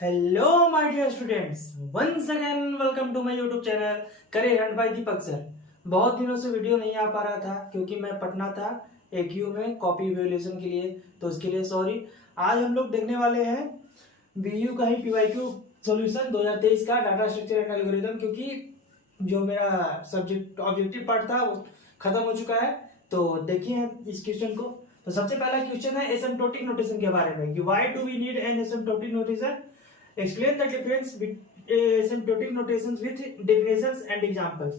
Hello my dear students, once again welcome to my YouTube channel career hand by Deepak sir. बहुत दिनों से video नहीं आ पा रहा था क्योंकि मैं पटना था AQ में कॉपी इवैल्यूएशन के लिए, तो उसके लिए सॉरी। आज हम लोग देखने वाले हैं BU का ही PYQ सॉल्यूशन 2023 का डाटा स्ट्रक्चर एंड एल्गोरिथम, क्योंकि जो मेरा सब्जेक्ट ऑब्जेक्टिव पार्ट था वो खत्म हो चुका है। तो देखिए इस क्वेश्चन को। तो सबसे पहला क्वेश्चन है एसिम्प्टोटिक नोटेशन के बारे में कि why do we need an asymptotic notation, explain the difference between asymptotic notations with definitions and examples।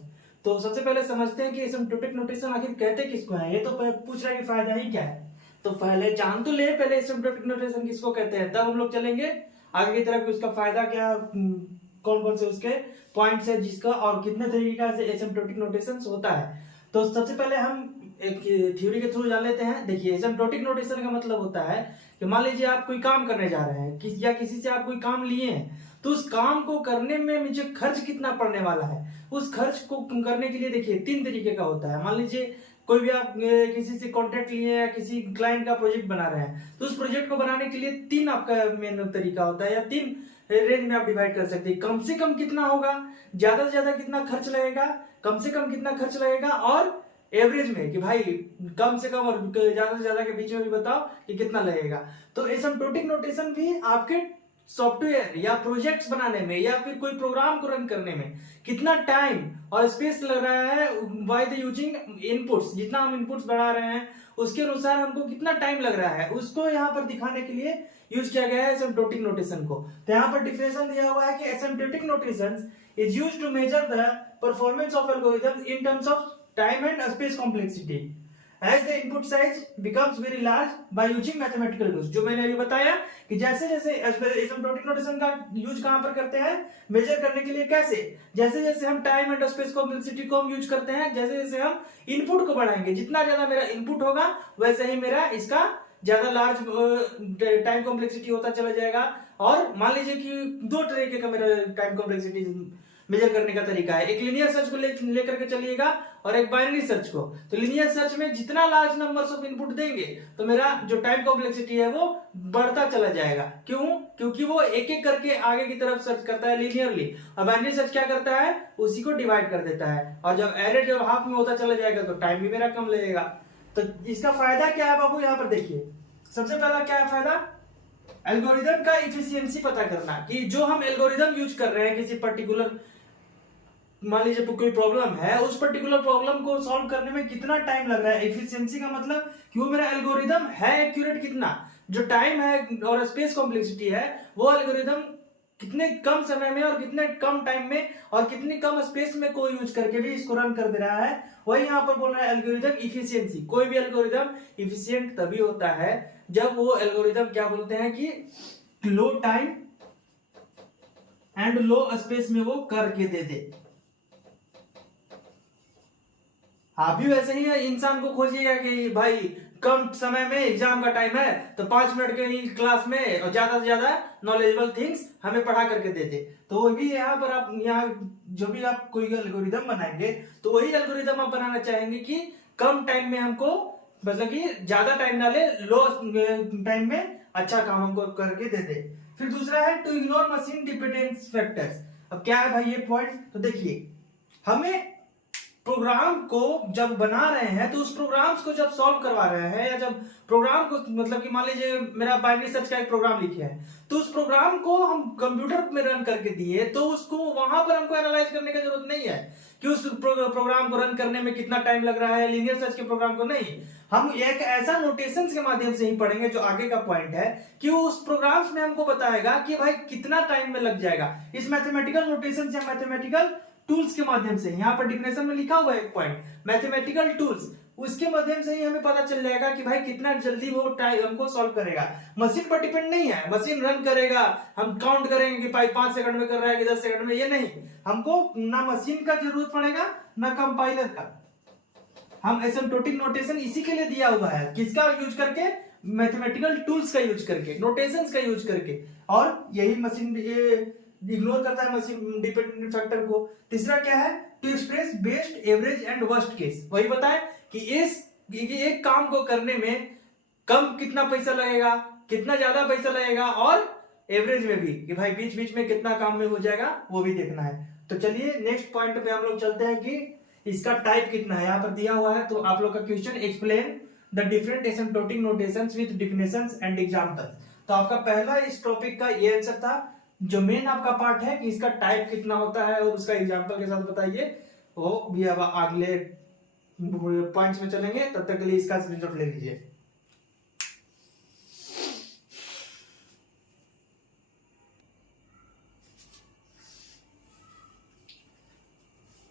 तो सबसे पहले समझते हैं कि asymptotic notation आखिर कहते किसको है। ये तो पूछ रहा है कि फायदा ही क्या है, तो पहले जान तो ले पहले asymptotic notation किसको कहते हैं, तब हम लोग चलेंगे आगे की तरफ कि उसका फायदा क्या, कौन कौन से उसके पॉइंट्स है जिसका और कितने तरीके से asymptotic notations होता है। तो सबसे पहले हम एक थ्योरी के थ्रू जान लेते हैं। देखिए एसिम्प्टोटिक नोटेशन का मतलब होता है कि मान लीजिए आप कोई काम करने जा रहे हैं या किसी से आप कोई काम लिए हैं, तो उस काम को करने में मुझे खर्च कितना पड़ने वाला है, उस खर्च को करने के लिए देखिए 3 तरीके का होता है। मान लीजिए कोई भी आप किसी से कॉन्ट्रैक्ट लिए या किसी क्लाइंट का प्रोजेक्ट बना रहे हैं, तो उस प्रोजेक्ट को बनाने के लिए 3 आपका मेन तरीका होता है या 3 रेंज में आप डिवाइड कर सकते हैं। कम से कम कितना होगा, ज्यादा से ज्यादा कितना खर्च लगेगा, कम से कम कितना खर्च लगेगा, और एवरेज में कि भाई कम से कम और ज्यादा से ज्यादा के बीच में भी बताओ कि कितना लगेगा। तो एसिम्प्टोटिक नोटेशन भी आपके सॉफ्टवेयर या प्रोजेक्ट्स बनाने में या फिर कोई प्रोग्राम को रन करने में कितना टाइम और स्पेस लग रहा है बाय द यूजिंग इनपुट्स, जितना हम इनपुट्स बढ़ा रहे हैं उसके अनुसार हमको कितना टाइम लग रहा है, उसको यहाँ पर दिखाने के लिए यूज किया गया है एसिम्प्टोटिक नोटेशन को। तो यहाँ पर डिफिनेशन दिया हुआ है कि asymptotic notation is used to measure the performance of algorithm in terms of time and space complexity as the input size becomes very large by using mathematical tools। जो मैंने अभी बताया कि जैसे जैसे एसिम्प्टोटिक नोटेशन का यूज कहां पर करते हैं, मेजर करने के लिए। कैसे? जैसे जैसे हम टाइम एंड स्पेस कॉम्प्लेक्सिटी को हम यूज करते हैं, जैसे जैसे हम इनपुट को बढ़ाएंगे, जितना ज्यादा मेरा इनपुट होगा वैसे ही मेरा इसका ज्यादा लार्ज टाइम कॉम्प्लेक्सिटी होता चला जाएगा। और मान लीजिए कि 2 तरीके का मेरा टाइम कॉम्प्लेक्सिटी मेजर करने का तरीका है, एक लीनियर सर्च को लेकर के चलिएगा और एक बाइनरी सर्च को। तो लीनियर सर्च में जितना लार्ज नंबर्स ऑफ इनपुट देंगे तो मेरा जो टाइम कॉम्प्लेक्सिटी है वो बढ़ता चला जाएगा। क्यों? क्योंकि वो एक एक करके आगे की तरफ सर्च करता है लीनियरली, और बाइनरी सर्च क्या करता है, उसी को डिवाइड कर देता है। और जब एरे जब हाफ में होता चला जाएगा तो टाइम भी मेरा कम लगेगा। तो इसका फायदा क्या है बाबू, यहाँ पर देखिए सबसे पहला क्या है फायदा, एल्गोरिथम का इफिशियंसी पता करना कि जो हम एल्गोरिथम यूज कर रहे हैं किसी पर्टिकुलर, मान लीजिए कोई प्रॉब्लम है, उस पर्टिकुलर प्रॉब्लम को सॉल्व करने में कितना टाइम लग रहा है। एफिशिएंसी का मतलब कि वो मेरा एल्गोरिथम है एक्यूरेट कितना, जो टाइम है और स्पेस कॉम्प्लेक्सिटी है वो एल्गोरिथम कितने कम समय में और कितने कम टाइम में और कितनी कम स्पेस में कोई यूज करके भी इसको रन कर दे रहा है, वही यहाँ पर बोल रहा है एल्गोरिथम इफिशियंसी। कोई भी एल्गोरिथम इफिशियंट तभी होता है जब वो एल्गोरिथम क्या बोलते हैं कि लो टाइम एंड लो स्पेस में वो करके दे दे। आप भी वैसे ही इंसान को खोजिएगा कि भाई कम समय में एग्जाम का टाइम है तो 5 मिनट के ही क्लास में और ज्यादा से ज्यादा नॉलेजेबल थिंग्स हमें पढ़ा करके दे दे। तो वो भी यहाँ पर आप यहाँ जो भी आप कोई एल्गोरिथम बनाएंगे तो वही एल्गोरिथम आप बनाना चाहेंगे कि कम टाइम में हमको, मतलब कि ज्यादा टाइम ना ले, लो टाइम में अच्छा काम हमको करके दे दे। फिर दूसरा है to ignore machine dependence factors. अब क्या है भाई ये पॉइंट, तो देखिए हमें प्रोग्राम को जब बना रहे हैं तो उस प्रोग्राम्स को जब सॉल्व करवा रहे हैं या जब प्रोग्राम को, मतलब कि मान लीजिए मेरा बाइनरी सर्च का एक प्रोग्राम लिखे है तो उस प्रोग्राम को हम कंप्यूटर में रन करके दिए तो उसको वहां पर हमको एनालाइज करने की जरूरत नहीं है कि उस प्रोग्राम को रन करने में कितना टाइम लग रहा है, लीनियर सर्च के प्रोग्राम को नहीं। हम एक ऐसा नोटेशन के माध्यम से ही पढ़ेंगे जो आगे का पॉइंट है कि उस प्रोग्राम्स में हमको बताएगा कि भाई कितना टाइम में लग जाएगा। इस मैथमेटिकल नोटेशन से मैथमेटिकल टूल्स के माध्यम से, यहाँ पर डिफिनेशन में लिखा हुआ है एक पॉइंट मैथमेटिकल टूल्स, उसके माध्यम से ही हमें पता चल जाएगा कि भाई कितना जल्दी वो टाइम हमको सॉल्व करेगा। मशीन पर डिपेंड नहीं है, मशीन रन करेगा, हम काउंट करेंगे कि भाई 5 सेकंड में कर रहा है कि 10 सेकंड में, ये नहीं। हमको ना मशीन का जरूरत पड़ेगा ना कंपाइलर का। हम एसिम्प्टोटिक नोटेशन इसी के लिए दिया हुआ है, किसका यूज करके, मैथमेटिकल टूल्स का यूज करके, नोटेशंस का यूज करके, और यही मशीन इग्नोर करता है मशीन डिपेंडेंट फैक्टर को। तीसरा क्या है, to express best, average and worst case. वही बताएं कि एक काम को करने में कम कितना पैसा लगेगा, कितना ज्यादा पैसा लगेगा और एवरेज में भी, कि भाई बीच बीच में कितना काम में हो जाएगा वो भी देखना है। तो चलिए नेक्स्ट पॉइंट पे हम लोग चलते हैं कि इसका टाइप कितना है। यहाँ पर दिया हुआ है, तो आप लोग का question explain the different asymptotic notations with definitions and examples. तो आपका पहला इस टॉपिक का ये आंसर था। जो मेन आपका पार्ट है कि इसका टाइप कितना होता है और उसका एग्जांपल के साथ बताइए, वो भी अब अगले पॉइंट्स में चलेंगे। तब तक के लिए इसका स्क्रीनशॉट ले लीजिए।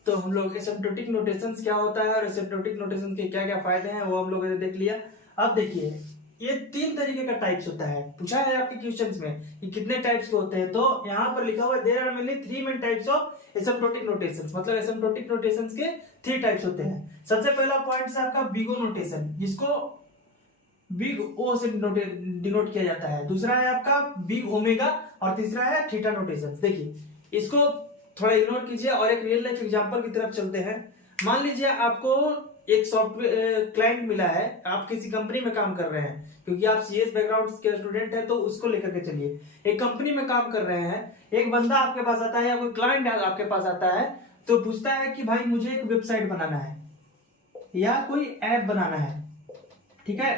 तो हम लोग एसिम्प्टोटिक नोटेशंस क्या होता है और एसिम्प्टोटिक नोटेशन के क्या क्या फायदे हैं वो हम लोगों ने देख लिया। अब देखिए ये 3 तरीके का टाइप्स होता है, पूछा है आपके क्वेश्चंस में कि कितने टाइप्स के होते हैं। तो यहाँ पर लिखा हुआ है there are mainly 3 main types of asymptotic notations, मतलब एसिम्प्टोटिक नोटेशंस के 3 टाइप्स होते हैं। सबसे पहला पॉइंट है आपका बिगो नोटेशन, जिसको बिग ओ से डिनोट किया जाता है। दूसरा है आपका बिग ओमेगा और तीसरा है थीटा नोटेशन। देखिए इसको थोड़ा इग्नोर कीजिए और एक रियल लाइफ एग्जांपल की तरफ चलते हैं। मान लीजिए आपको एक सॉफ्टवेयर क्लाइंट मिला है, आप किसी कंपनी में काम कर रहे हैं, क्योंकि आप सीएस बैकग्राउंड के स्टूडेंट हैं तो उसको लेकर के चलिए। एक कंपनी में काम कर रहे हैं, एक बंदा आपके पास आता है या कोई क्लाइंट आपके पास आता है तो पूछता है कि भाई मुझे एक वेबसाइट बनाना है या कोई ऐप बनाना है। ठीक है,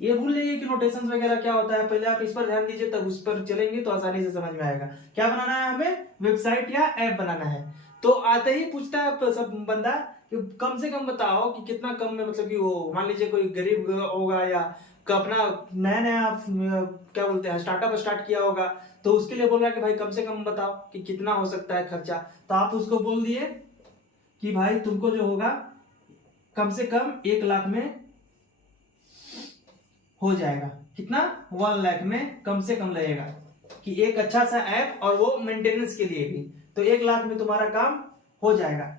ये भूल जाइए कि नोटेशन वगैरह क्या होता है, पहले आप इस पर ध्यान दीजिए, तब उस पर चलेंगे तो आसानी से समझ में आएगा। क्या बनाना है हमें, वेबसाइट या ऐप बनाना है। तो आते ही पूछता है सब बंदा कि कम से कम बताओ कि कितना कम में, मतलब कि वो मान लीजिए कोई गरीब होगा या अपना नया नया क्या बोलते हैं स्टार्टअप स्टार्ट किया होगा, तो उसके लिए बोल रहा है कि भाई कम से कम बताओ कि कितना हो सकता है खर्चा। तो आप उसको बोल दिए कि भाई तुमको जो होगा कम से कम 1 लाख में हो जाएगा। कितना, 1 लाख में कम से कम लगेगा कि एक अच्छा सा ऐप और वो मेंटेनेंस के लिए भी, तो 1 लाख में तुम्हारा काम हो जाएगा।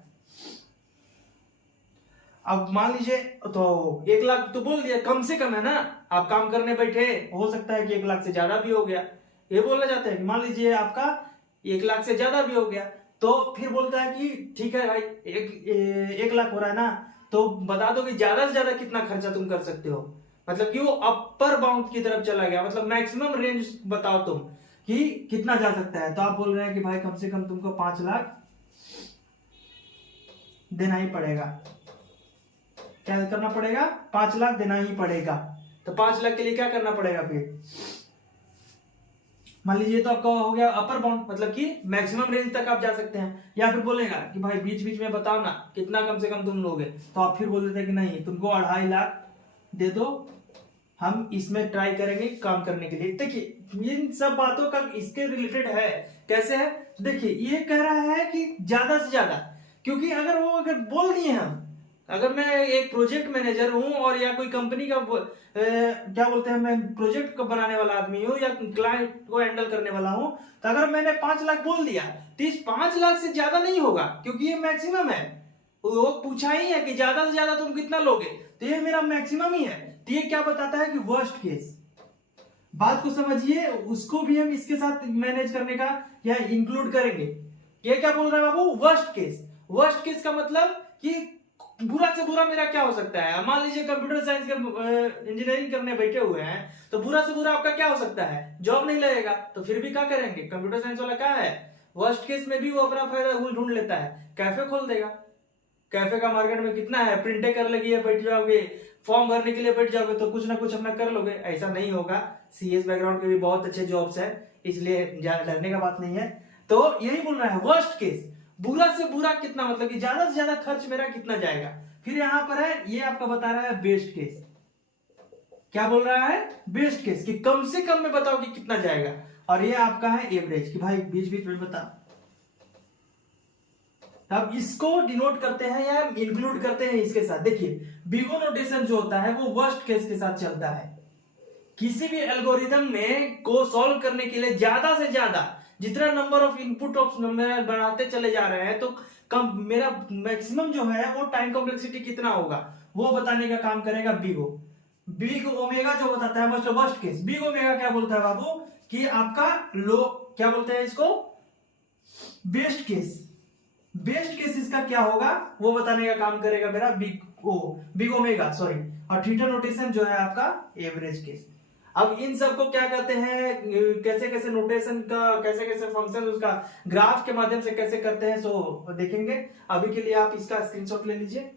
अब मान लीजिए तो 1 लाख तो बोल दिया, कम से कम है ना, आप काम करने बैठे हो सकता है कि 1 लाख से ज्यादा भी हो गया, ये बोलना चाहते हैं। मान लीजिए आपका 1 लाख से ज्यादा भी हो गया, तो फिर बोलता है कि ठीक है भाई 1 लाख हो रहा है ना, तो बता दो कि ज्यादा से ज्यादा कितना खर्चा तुम कर सकते हो। मतलब कि वो अपर बाउंड की तरफ चला गया, मतलब मैक्सिमम रेंज बताओ तुम कि कितना जा सकता है। तो आप बोल रहे हैं कि भाई कम से कम तुमको 5 लाख देना ही पड़ेगा। क्या करना पड़ेगा, 5 लाख देना ही पड़ेगा। तो 5 लाख के लिए क्या करना पड़ेगा फिर, मान लीजिए तो आपका हो गया अपर बाउंड, मतलब कि मैक्सिमम रेंज तक आप जा सकते हैं। या फिर बोलेगा कि भाई बीच बीच में बताओ ना कितना कम से कम तुम लोगे, तो आप फिर बोल देते हैं कि नहीं तुमको 2.5 लाख दे दो, हम इसमें ट्राई करेंगे काम करने के लिए। देखिए इन सब बातों का इसके रिलेटेड है। कैसे है, देखिए ये कह रहा है कि ज्यादा से ज्यादा, क्योंकि अगर बोल दिए हम, अगर मैं एक प्रोजेक्ट मैनेजर हूं और या कोई कंपनी का क्या बोलते हैं मैं प्रोजेक्ट को बनाने वाला आदमी हूं या क्लाइंट को हैंडल करने वाला हूं, तो अगर मैंने 5 लाख बोल दिया तो इस 5 लाख से ज्यादा नहीं होगा, क्योंकि ये मैक्सिमम है। वो पूछा ही है कि ज्यादा से ज्यादा तुम कितना लोगे, तो ये मेरा मैक्सिमम ही है। तो ये क्या बताता है कि वर्स्ट केस, बात को समझिए, उसको भी हम इसके साथ मैनेज करने का या इंक्लूड करेंगे। ये क्या बोल रहा है बाबू, वर्स्ट केस। वर्स्ट केस का मतलब कि बुरा से बुरा मेरा क्या हो सकता है। मान लीजिए कंप्यूटर साइंस के इंजीनियरिंग करने बैठे हुए हैं, तो बुरा से बुरा आपका क्या हो सकता है, जॉब नहीं लगेगा, तो फिर भी क्या करेंगे, कंप्यूटर साइंस वाला क्या है, वर्स्ट केस में भी वो अपना फायदा ढूंढ लेता है, कैफे खोल देगा। कैफे का मार्केट में कितना है, प्रिंटे कर लगी है, बैठ जाओगे, फॉर्म भरने के लिए बैठ जाओगे तो कुछ ना कुछ अपना कर लोगे। ऐसा नहीं होगा, सीएस बैकग्राउंड के भी बहुत अच्छे जॉब्स है, इसलिए डरने का बात नहीं है। तो यही बोल रहा है वर्स्ट केस, बुरा से बुरा कितना, मतलब कि ज्यादा से ज्यादा खर्च मेरा कितना जाएगा। फिर यहां पर है ये आपका बता रहा है बेस्ट केस। क्या बोल रहा है, बेस्ट केस, कि कम से कम में बताओ कि कितना जाएगा। और ये आपका है एवरेज, कि भाई बीच बीच में बताओ। अब इसको डिनोट करते हैं या इंक्लूड करते हैं इसके साथ। देखिए बिगो नोटेशन जो होता है वो वर्स्ट केस के साथ चलता है। किसी भी एल्गोरिथम में को सॉल्व करने के लिए ज्यादा से ज्यादा जितना नंबर ऑफ इनपुट बढ़ाते चले जा रहे हैं, तो कम मेरा मैक्सिमम जो है वो टाइम कॉम्प्लेक्सिटी कितना होगा वो बताने का काम करेगा बिगो। बिग ओमेगा जो बताता है मतलब वर्स्ट केस। बिग ओमेगा क्या बोलता है बाबू, कि आपका लो क्या बोलते हैं इसको, बेस्ट केस। बेस्ट केस इसका क्या होगा वो बताने का काम करेगा मेरा बिग ओमेगा, सॉरी। और थीटा नोटेशन जो है आपका एवरेज केस। अब इन सब को क्या कहते हैं, कैसे कैसे नोटेशन का, कैसे कैसे फंक्शन उसका ग्राफ के माध्यम से कैसे करते हैं, सो देखेंगे। अभी के लिए आप इसका स्क्रीनशॉट ले लीजिए।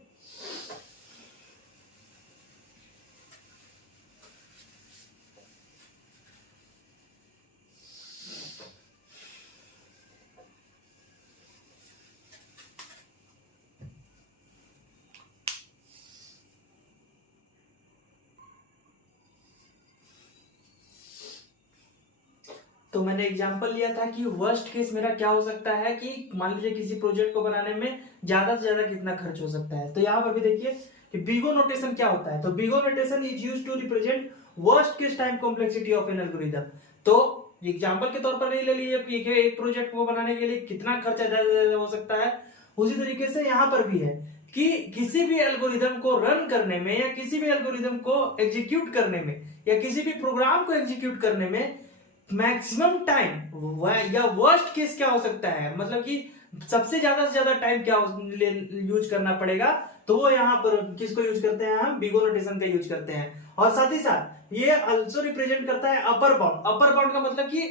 तो मैंने एग्जांपल लिया था कि वर्स्ट केस मेरा क्या हो सकता है कि मान लीजिए किसी प्रोजेक्ट को बनाने में ज्यादा से ज्यादा कितना खर्च हो सकता है। तो यहाँ पर भी देखिए कि बिगो नोटेशन क्या होता है। तो big O notation is used to represent worst case time complexity of an algorithm. तो एग्जांपल के तौर पर नहीं ले लीजिए कि एक प्रोजेक्ट को बनाने के लिए कितना खर्चा ज्यादा से ज्यादा हो सकता है, उसी तरीके से यहाँ पर भी है कि किसी भी एल्गोरिथम को रन करने में या किसी भी एल्गोरिथम को एग्जीक्यूट करने में या किसी भी प्रोग्राम को एग्जीक्यूट करने में मैक्सिमम टाइम या वर्स्ट केस क्या हो सकता है, मतलब कि सबसे ज्यादा से ज्यादा टाइम क्या यूज करना पड़ेगा, तो वो यहाँ पर किसको यूज करते हैं, हम बिगो नोटेशन का यूज करते हैं। और साथ ही साथ ये आल्सो रिप्रेजेंट करता है अपर बाउंड। अपर बाउंड का मतलब कि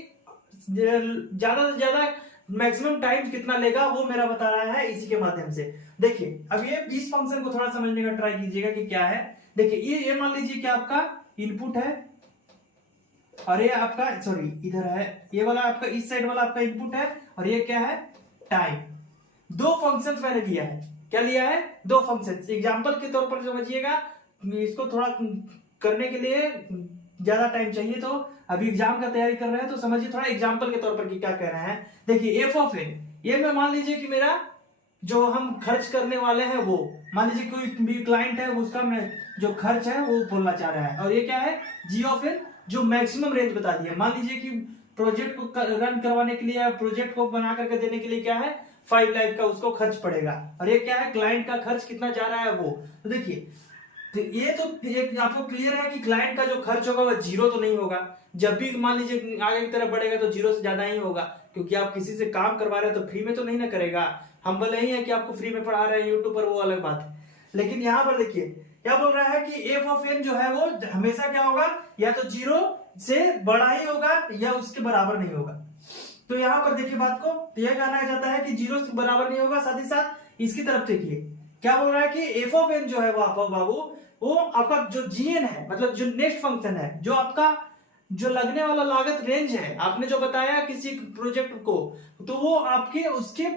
ज्यादा से ज्यादा मैक्सिमम टाइम कितना लेगा वो मेरा बता रहा है इसी के माध्यम से। देखिए अब ये इस फंक्शन को थोड़ा समझने का ट्राई कीजिएगा कि क्या है। देखिए ये मान लीजिए कि आपका इनपुट है और ये आपका, सॉरी इधर है, ये वाला आपका इस साइड वाला आपका इनपुट है और ये क्या है, टाइम। दो फंक्शंस मैंने लिया है। क्या लिया है, दो फंक्शंस। एग्जांपल के तौर पर समझिएगा, इसको थोड़ा करने के लिए ज्यादा टाइम चाहिए, तो अभी एग्जाम का तैयारी कर रहे हैं तो समझिए थोड़ा एग्जांपल के तौर पर कि क्या कह रहे हैं। देखिए एफ ऑफ एन, ये मैं मान लीजिए कि मेरा जो हम खर्च करने वाले हैं वो मान लीजिए कोई भी क्लाइंट है, उसका मैं जो खर्च है वो बोलना चाह रहा है। और ये क्या है, जी ऑफ एन, जो मैक्सिमम रेंज बता दिया। मान लीजिए कि प्रोजेक्ट को रन करवाने के लिए या प्रोजेक्ट को बना करके देने के लिए क्या है, 5 लाख का उसको खर्च पड़ेगा। और ये क्या है, क्लाइंट का खर्च कितना जा रहा है वो। तो देखिए तो ये तो एक आपको क्लियर है कि क्लाइंट का जो खर्च होगा वो जीरो तो नहीं होगा। जब भी मान लीजिए आगे की तरफ बढ़ेगा तो जीरो से ज्यादा ही होगा, क्योंकि आप किसी से काम करवा रहे हैं तो फ्री में तो नहीं ना करेगा। हम भले ही है कि आपको फ्री में पढ़ा रहे हैं यूट्यूब पर, वो अलग बात है। लेकिन यहाँ पर देखिए क्या बोल रहा है कि एफ ऑफ एन जो है वो हमेशा क्या होगा, या तो जीरो से बड़ा ही होगा या उसके बराबर नहीं होगा। तो यहाँ पर देखिए बात को, तो यह कहना चाहता है कि जीरो से बराबर नहीं होगा। साथ ही साथ इसकी तरफ देखिए क्या बोल रहा है कि एफ ऑफ एन जो है वो बाबू, वो आपका जो जीएन है, मतलब जो नेक्स्ट फंक्शन है, जो आपका जो लगने वाला लागत रेंज है आपने जो बताया किसी प्रोजेक्ट को, तो वो आपके उसके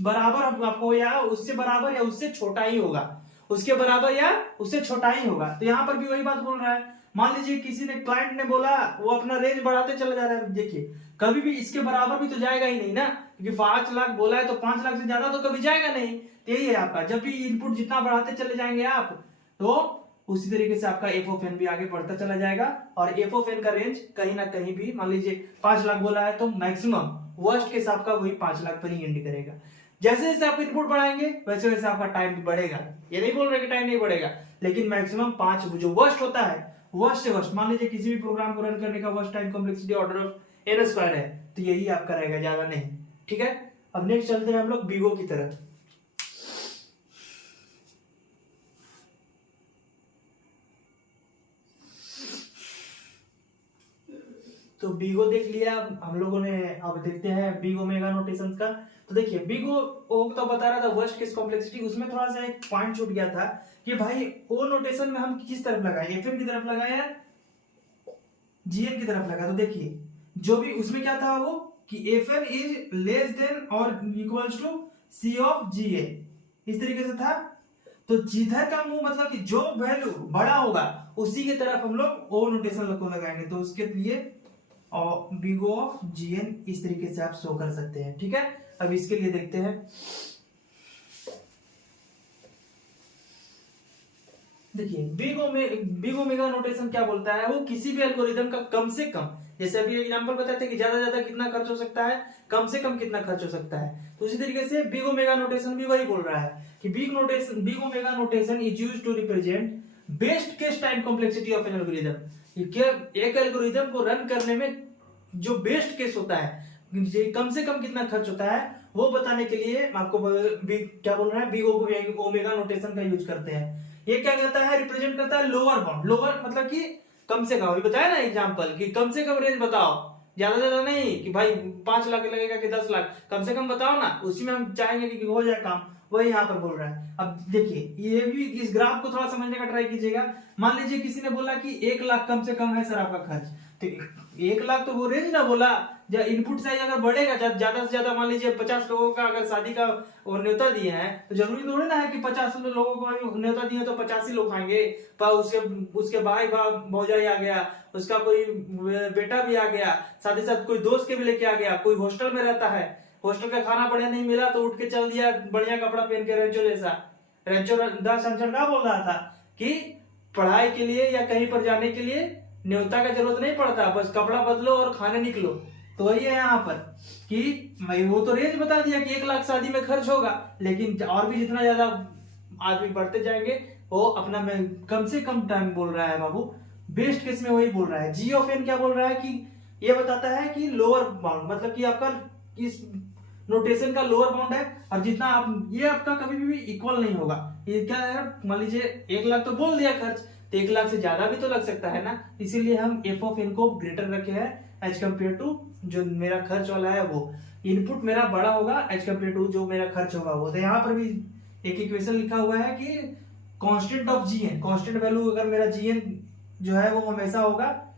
बराबर आपको, या उससे बराबर या उससे छोटा ही होगा, उसके बराबर या उससे छोटा ही होगा। तो यहाँ पर भी वही बात बोल रहा है। मान लीजिए किसी ने, क्लाइंट ने बोला, वो अपना रेंज बढ़ाते चला जा रहा है। देखिए कभी भी इसके बराबर भी तो जाएगा ही नहीं ना, क्योंकि 5 लाख बोला है तो 5 लाख से ज्यादा तो कभी जाएगा नहीं। तो यही है आपका, जब भी इनपुट जितना बढ़ाते चले जाएंगे आप, तो उसी तरीके से आपका एफ ऑफ एन भी आगे बढ़ता चला जाएगा। और एफ ऑफ एन का रेंज कहीं ना कहीं भी, मान लीजिए 5 लाख बोला है तो मैक्सिमम वर्स्ट केस आपका वही 5 लाख पर ही एंड करेगा। जैसे जैसे आप इनपुट बढ़ाएंगे वैसे वैसे आपका टाइम भी बढ़ेगा। ये नहीं बोल रहे कि टाइम नहीं बढ़ेगा, लेकिन मैक्सिमम 5 जो वर्स्ट होता है, वर्स्ट से वर्स्ट, मान लीजिए किसी भी प्रोग्राम को रन करने का worst time complexity order of n square है, तो यही आपका रहेगा, ज्यादा नहीं। ठीक है, अब नेक्स्ट चलते हैं हम लोग बिगो की तरफ। तो बिगो देख लिया हम लोगों ने, अब देखते हैं बिग ओमेगा नोटेशंस का। तो देखिए बिगो ओ तो बता रहा था वर्स्ट केस कॉम्प्लेक्सिटी, उसमें थोड़ा सा एक पॉइंट छूट गया था कि भाई ओ नोटेशन में हम किस तरफ लगाए, एफएन की तरफ लगाए या जीएन की तरफ लगा। तो देखिए जो भी उसमें क्या था वो कि एफएन इज लेस देन और equals to c of g n, इस तरीके से था। तो जिधर का मुंह मतलब कि जो वैल्यू बड़ा होगा उसी की तरफ हम लोग ओ नोटेशन को लगाएंगे। तो उसके लिए और बिग ऑफ जीएन इस तरीके से आप शो कर सकते हैं। ठीक है, अब इसके लिए देखते हैं। देखिए बिग ओमेगा नोटेशन क्या बोलता है, वो किसी भी एल्गोरिथम का कम से कम, जैसे अभी एग्जांपल बताते हैं कि ज्यादा ज्यादा कितना खर्च हो सकता है, कम से कम कितना खर्च हो सकता है। तो उसी तरीके से बिग ओमेगा नोटेशन भी वही बोल रहा है कि big omega notation is used to represent best case time complexity of an algorithm. एक एल्गोरिथम को रन करने में जो बेस्ट केस होता है, कम से कम कितना खर्च होता है, वो बताने के लिए आपको क्या बोल रहा है, बिग ओमेगा नोटेशन का यूज करते हैं। ये क्या कहता है, रिप्रेजेंट करता है लोअर बाउंड। लोअर मतलब कि कम से कम, अभी बताया ना एग्जाम्पल कि कम से कम रेंज बताओ, ज्यादा ज्यादा नहीं कि भाई 5 लाख लगेगा कि 10 लाख, कम से कम बताओ ना, उसी में हम चाहेंगे कि हो जाए काम। वही यहाँ पर बोल रहा है। अब देखिए ये भी, इस ग्राफ को थोड़ा समझने का ट्राई कीजिएगा। मान लीजिए किसी ने बोला कि 1 लाख कम से कम है सर आपका खर्च, तो 1 लाख तो वो रेंज ना बोला। इनपुट साइज अगर बढ़ेगा ज्यादा से ज्यादा, मान लीजिए 50 लोगों का अगर शादी का वो न्योता दिए हैं, तो जरूरी थोड़ी ना है कि 50 लोगों को न्योता दिए तो 85 लोग खाएंगे। पर उसके भाई भौजाई आ गया, उसका कोई बेटा भी आ गया, साथ ही साथ कोई दोस्त के भी लेके आ गया, कोई हॉस्टल में रहता है, हॉस्टल का खाना बढ़िया नहीं मिला तो उठ के चल दिया बढ़िया कपड़ा पहन के रेंचो जैसा। रेंचो दास क्या बोल रहा था कि पढ़ाई के लिए या कहीं पर जाने के लिए न्योता का जरूरत नहीं पड़ता, बस कपड़ा बदलो और खाने निकलो। तो वही है यहाँ पर कि मैं वो तो रेंज बता दिया कि 1 लाख शादी में खर्च होगा, लेकिन और भी जितना ज्यादा आदमी बढ़ते जाएंगे वो अपना में कम से कम टाइम बोल रहा है बाबू। बेस्ट केस में वही बोल रहा है। जी ऑफ एन क्या बोल रहा है कि ये बताता है कि लोअर बाउंड, मतलब कि आपका इस नोटेशन का लोअर बाउंड है, और जितना आप ये आपका कभी भी इक्वल नहीं होगा। ये क्या है, मान लीजिए 1 लाख तो बोल दिया खर्च, तो 1 लाख से ज्यादा भी तो लग सकता है ना, इसीलिए हम एफ ऑफ एन को ग्रेटर रखे हैं एज कम्पेयर टू जो मेरा खर्च वाला है वो। इनपुट मेरा बड़ा होगा एज कम्पेयर टू जो मेरा खर्च होगा वो। तो यहाँ पर भी एक इक्वेशन लिखा हुआ है कि constant of g n, constant value अगर मेरा जीएन जो है वो हमेशा होगा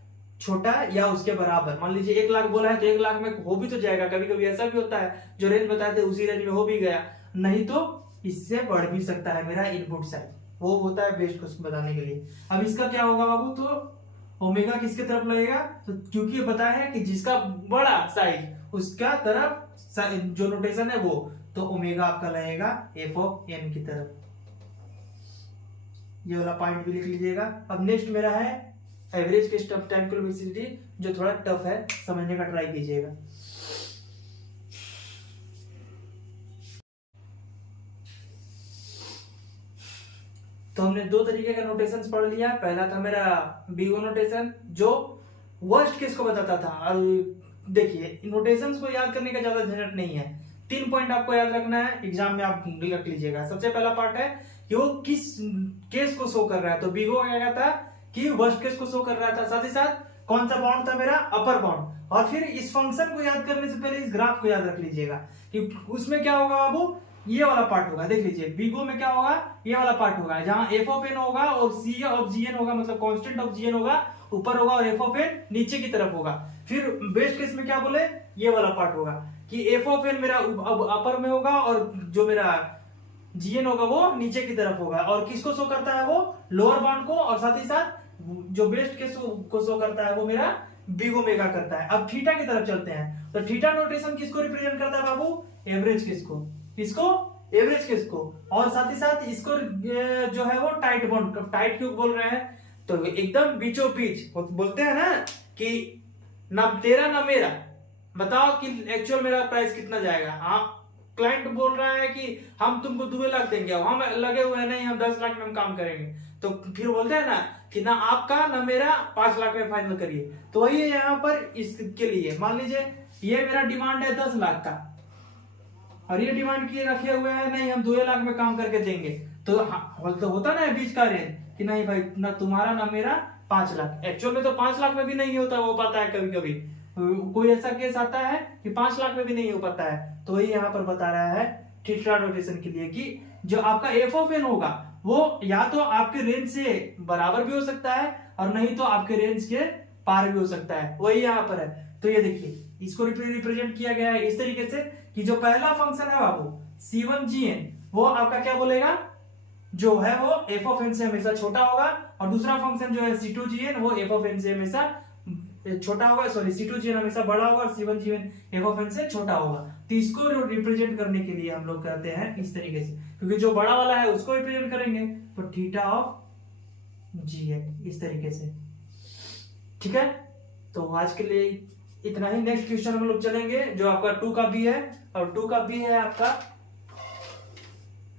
छोटा या उसके बराबर। मान लीजिए 1 लाख बोला है तो 1 लाख में हो भी तो जाएगा, कभी कभी ऐसा भी होता है जो रेंज बताए थे उसी रेंज में हो भी गया, नहीं तो इससे बढ़ भी सकता है मेरा इनपुट साइज। वो होता है बेस्ट को बताने के लिए। अब इसका क्या होगा बाबू, तो ओमेगा किसके तरफ लगेगा, तो क्योंकि ये बताया है कि जिसका बड़ा साइज उसका तरफ जो नोटेशन है वो, तो ओमेगा आपका लगेगा एफ ऑफ एन की तरफ। ये वाला पॉइंट भी लिख लीजिएगा। अब नेक्स्ट मेरा है एवरेज के टाइम कॉम्प्लेक्सिटी, जो थोड़ा टफ है, समझने का ट्राई कीजिएगा। तो हमने 2 तरीके का नोटेशंस पढ़ लिया। पहला था मेरा बीओ नोटेशन जो वर्स्ट केस को बताता था। और देखिए नोटेशंस को याद करने का ज्यादा झंझट नहीं है, 3 पॉइंट आपको याद रखना है, एग्जाम में आप रख लीजिएगा। सबसे पहला पार्ट है कि वो किस केस को शो कर रहा है, तो बीओ क्या था कि वर्स्ट केस को शो कर रहा था, साथ ही साथ कौन सा बाउंड था मेरा, अपर बाउंड। और फिर इस फंक्शन को याद करने से पहले इस ग्राफ को याद रख लीजिएगा कि उसमें क्या होगा बाबू, ये वाला पार्ट होगा। देख लीजिए बीगो में क्या होगा, ये वाला पार्ट होगा जहां एफ ऑफ एन होगा और सी ऑफ जी एन होगा, मतलब कांस्टेंट ऑफ जी एन होगा ऊपर होगा और एफ ऑफ एन नीचे की तरफ होगा। फिर बेस्ट केस में क्या बोले, ये वाला पार्ट होगा कि एफ ऑफ एन मेरा अपर में होगा और जो मेरा जीएन होगा वो नीचे की तरफ होगा। और किसको शो करता है वो, लोअर बाउंड को, और साथ ही साथ जो बेस्ट केस को शो करता है वो मेरा बिग ओमेगा करता है। अब थीटा की तरफ चलते हैं, तो थीटा नोटेशन किसको रिप्रेजेंट करता है बाबू, एवरेज केस को, इसको एवरेज केस को, और साथ ही साथ इसको जो है वो टाइट बॉन्ड। टाइट क्यों बोल रहे हैं, तो एकदम बीचों बीच बोलते हैं ना कि ना तेरा ना मेरा, बताओ कि एक्चुअल मेरा प्राइस कितना जाएगा। हाँ क्लाइंट बोल रहा है कि हम तुमको 2 लाख देंगे, हम लगे हुए हैं नहीं हम 10 लाख में हम काम करेंगे, तो फिर बोलते हैं ना कि ना आपका ना मेरा 5 लाख में फाइनल करिए। तो वही है यहाँ पर इसके लिए। मान लीजिए ये मेरा डिमांड है 10 लाख का, और ये डिमांड किए रखे हुए हैं नहीं हम 2 लाख में काम करके देंगे, तो होता ना बीच का रेंज कि नहीं भाई ना तुम्हारा ना मेरा 5 लाख। एक्चुअल में तो 5 लाख में भी नहीं होता, हो पाता है कभी कभी, कोई ऐसा केस आता है कि 5 लाख में भी नहीं हो पाता है। तो वही यहाँ पर बता रहा है थीटा नोटेशन के लिए कि जो आपका एफ ऑफ एन होगा वो या तो आपके रेंज से बराबर भी हो सकता है और नहीं तो आपके रेंज के पार भी हो सकता है, वही यहाँ पर है। तो ये देखिए इसको रिप्रेजेंट किया गया है इस तरीके से कि जो पहला फंक्शन है बाबू C1GN वो आपका क्या बोलेगा, जो है वो एफ ऑफ एन से हमेशा छोटा होगा, और दूसरा फंक्शन जो है C2GN वो एफ ऑफ एन से हमेशा छोटा होगा, सॉरी C2GN हमेशा बड़ा होगा और C1GN एफ ऑफ एन से छोटा होगा। तो इसको रिप्रेजेंट करने के लिए हम लोग करते हैं इस तरीके से, क्योंकि जो बड़ा वाला है उसको रिप्रेजेंट करेंगे तो थीटा ऑफ जीएन इस तरीके से। ठीक है, तो आज के लिए इतना ही। नेक्स्ट क्वेश्चन हम लोग चलेंगे जो आपका 2 का बी है, और 2 का बी है आपका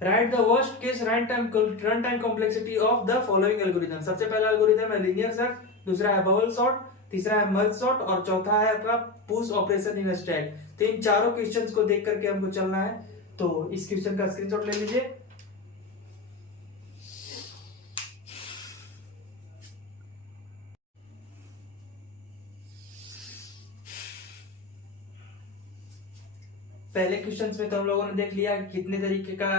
right the worst case run time complexity of the following algorithm. सबसे पहला एल्गोरिथम है लीनियर सर्च, दूसरा है बबल सॉर्ट, तीसरा है मर्ज सॉर्ट, और चौथा है आपका पुश ऑपरेशन इन स्टैक। तो इन चारों क्वेश्चंस को देख करके हमको चलना है। तो इस क्वेश्चन का स्क्रीनशॉट ले लीजिए। पहले क्वेश्चंस में तो हम लोगों ने देख लिया कितने तरीके का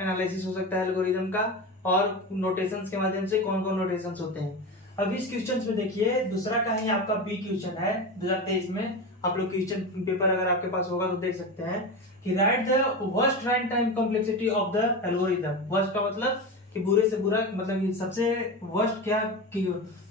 एनालिसिस हो सकता है एल्गोरिदम का, और नोटेशंस के माध्यम से कौन कौन नोटेशंस होते हैं। अब इस क्वेश्चन में देखिए दूसरा का ही आपका बी क्वेश्चन है 2023 में। आप लोग क्वेश्चन पेपर अगर आपके पास होगा तो देख सकते हैं कि right the worst run time complexity of the algorithm. Worst का मतलब कि बुरे से बुरा, मतलब कि सबसे वर्स्ट क्या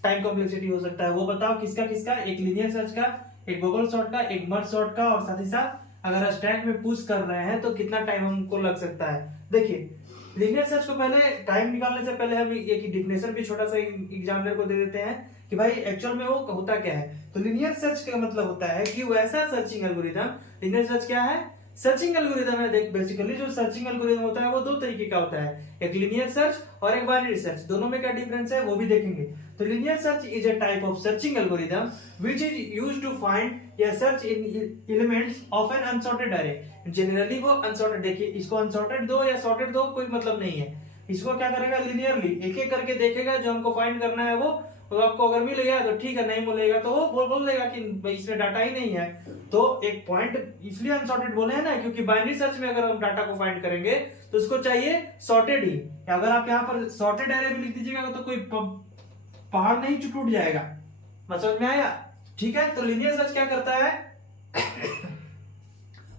टाइम कॉम्प्लेक्सिटी हो सकता है वो बताओ। किसका किसका, एक लीनियर सर्च का, एक गूगल सॉर्ट का, एक मर्ज सॉर्ट का, और साथ ही साथ अगर स्टैक में पुश कर रहे हैं तो कितना टाइम हमको लग सकता है। देखिए लीनियर सर्च को पहले टाइम निकालने से पहले हम एक डिफिनेशन भी छोटा सा एग्जामिनर को दे देते हैं कि भाई एक्चुअल में वो होता क्या है। तो लीनियर सर्च का मतलब होता है कि वैसा सर्चिंग एल्गोरिदम, लीनियर सर्च क्या है, सर्चिंग एल्गोरिदम है। देख बेसिकली जो सर्चिंग एल्गोरिदम होता है वो दो तरीके का होता है, एक लीनियर सर्च और एक बाइनरी सर्च। दोनों में क्या डिफरेंस है वो भी देखेंगे। तो linear search is a type of searching algorithm which is used to find या search in elements of an unsorted array. Generally वो अनसॉर्टेड, देखिए इसको अनसॉर्टेड दो या सॉर्टेड दो कोई मतलब नहीं है। इसको क्या करेगा, लिनियरली एक एक करके देखेगा, जो हमको फाइंड करना है वो आपको अगर मिल गया तो ठीक है, नहीं मिलेगा तो वो बोल देगा कि इसमें डाटा ही नहीं है। तो एक पॉइंट इसलिए अनसॉर्टेड बोले हैं ना, क्योंकि बाइनरी सर्च में अगर हम डाटा को फाइंड करेंगे तो उसको चाहिए सॉर्टेड ही। अगर आप यहाँ पर सॉर्टेड एरे भी लिख दीजिएगा तो कोई पहाड़ नहीं टूट जाएगा। समझ में आया? ठीक है। तो लीनियर सर्च क्या करता है,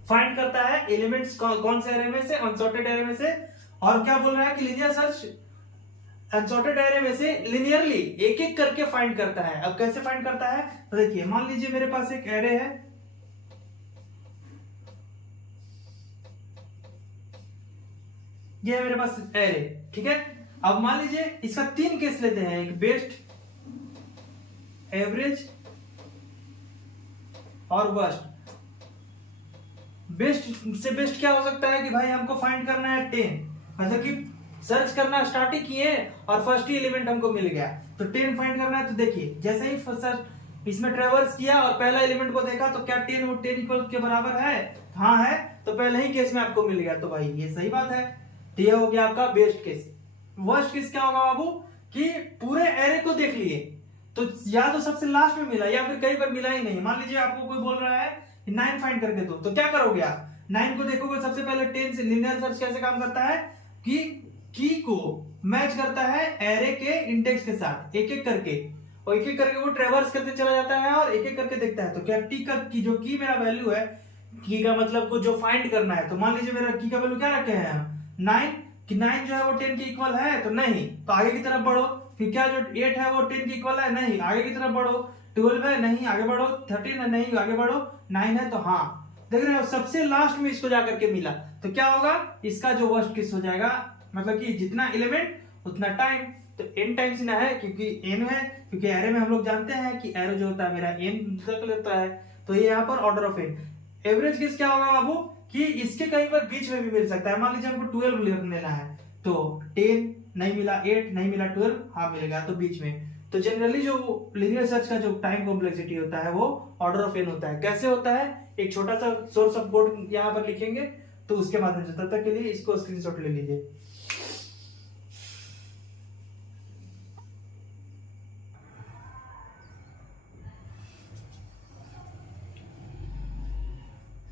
फाइंड करता है एलिमेंट्स कौन से एरे में से, अनसॉर्टेड एरे में से। और क्या बोल रहा है कि लीनियर सर्च अनसॉर्टेड एरे में से लिनियरली एक एक करके फाइंड करता है। अब कैसे फाइंड करता है, तो देखिए मान लीजिए मेरे पास एक एरे है, ये है मेरे पास एरे, ठीक है। अब मान लीजिए इसका 3 केस लेते हैं, एक बेस्ट, एवरेज और वर्स्ट। बेस्ट से बेस्ट क्या हो सकता है कि भाई हमको फाइंड करना है 10, मतलब कि सर्च करना स्टार्ट ही किए और फर्स्ट ही एलिमेंट हमको मिल गया तो 10 फाइंड करना है। तो देखिए जैसे ही सर्च इसमें ट्रेवर्स किया और पहला एलिमेंट को देखा तो क्या 10 वो 10 इक्वल के बराबर है, हाँ है, तो पहले ही केस में आपको मिल गया, तो भाई ये सही बात है। तो ये हो गया आपका बेस्ट केस। वर्स्ट केस क्या होगा बाबू, कि पूरे एरे को देख लिए तो या तो सबसे लास्ट में मिला या फिर कहीं पर मिला ही नहीं। मान लीजिए आपको कोई बोल रहा है 9 फाइंड करके दो, तो क्या करोगे आप, 9 को देखोगे सबसे पहले 10 से। लिनियर सर्च कैसे काम करता है कि की को मैच करता है एरे के इंडेक्स के साथ एक एक करके, और एक एक करके वो ट्रेवर्स करते चला जाता है और एक एक करके देखता है। तो क्या टी का की जो की मेरा वैल्यू है, की का मतलब को जो फाइंड करना है, तो मान लीजिए मेरा की का वैल्यू क्या रखे हैं हम 9, कि 9 जो है वो 10 के इक्वल है, तो नहीं, तो आगे की तरफ बढ़ो। फिर क्या जो 8 है वो 10 के इक्वल है, नहीं, आगे की तरफ बढ़ो। 12 है, नहीं, आगे बढ़ो। 13 है, नहीं, आगे बढ़ो। 9 है, तो हाँ, देख रहे हो सबसे लास्ट में इसको जाकर के मिला, तो क्या होगा, इसका जो वर्स्ट केस हो जाएगा, मतलब कि जितना एलिमेंट उतना टाइम, तो n टाइम्स ना है क्योंकि n है, क्योंकि एरे में हम लोग जानते हैं कि एरे जो होता है मेरा n तक लेता है, तो ये यहाँ पर order of n। Average case क्या होगा बाबू, कि इसके कहीं पर बीच में भी मिल सकता है। मान लीजिए हमको 12 लेना है, तो 10 नहीं मिला, 8 नहीं मिला, 12 हाँ मिलेगा, तो बीच में। तो जनरली जो लीनियर सर्च का जो टाइम कॉम्प्लेक्सिटी होता है वो ऑर्डर ऑफ n होता है। कैसे होता है, एक छोटा सा सोर्स ऑफ कोड यहाँ पर लिखेंगे तो उसके माध्यम से, तब तक के लिए इसको स्क्रीनशॉट ले लीजिए।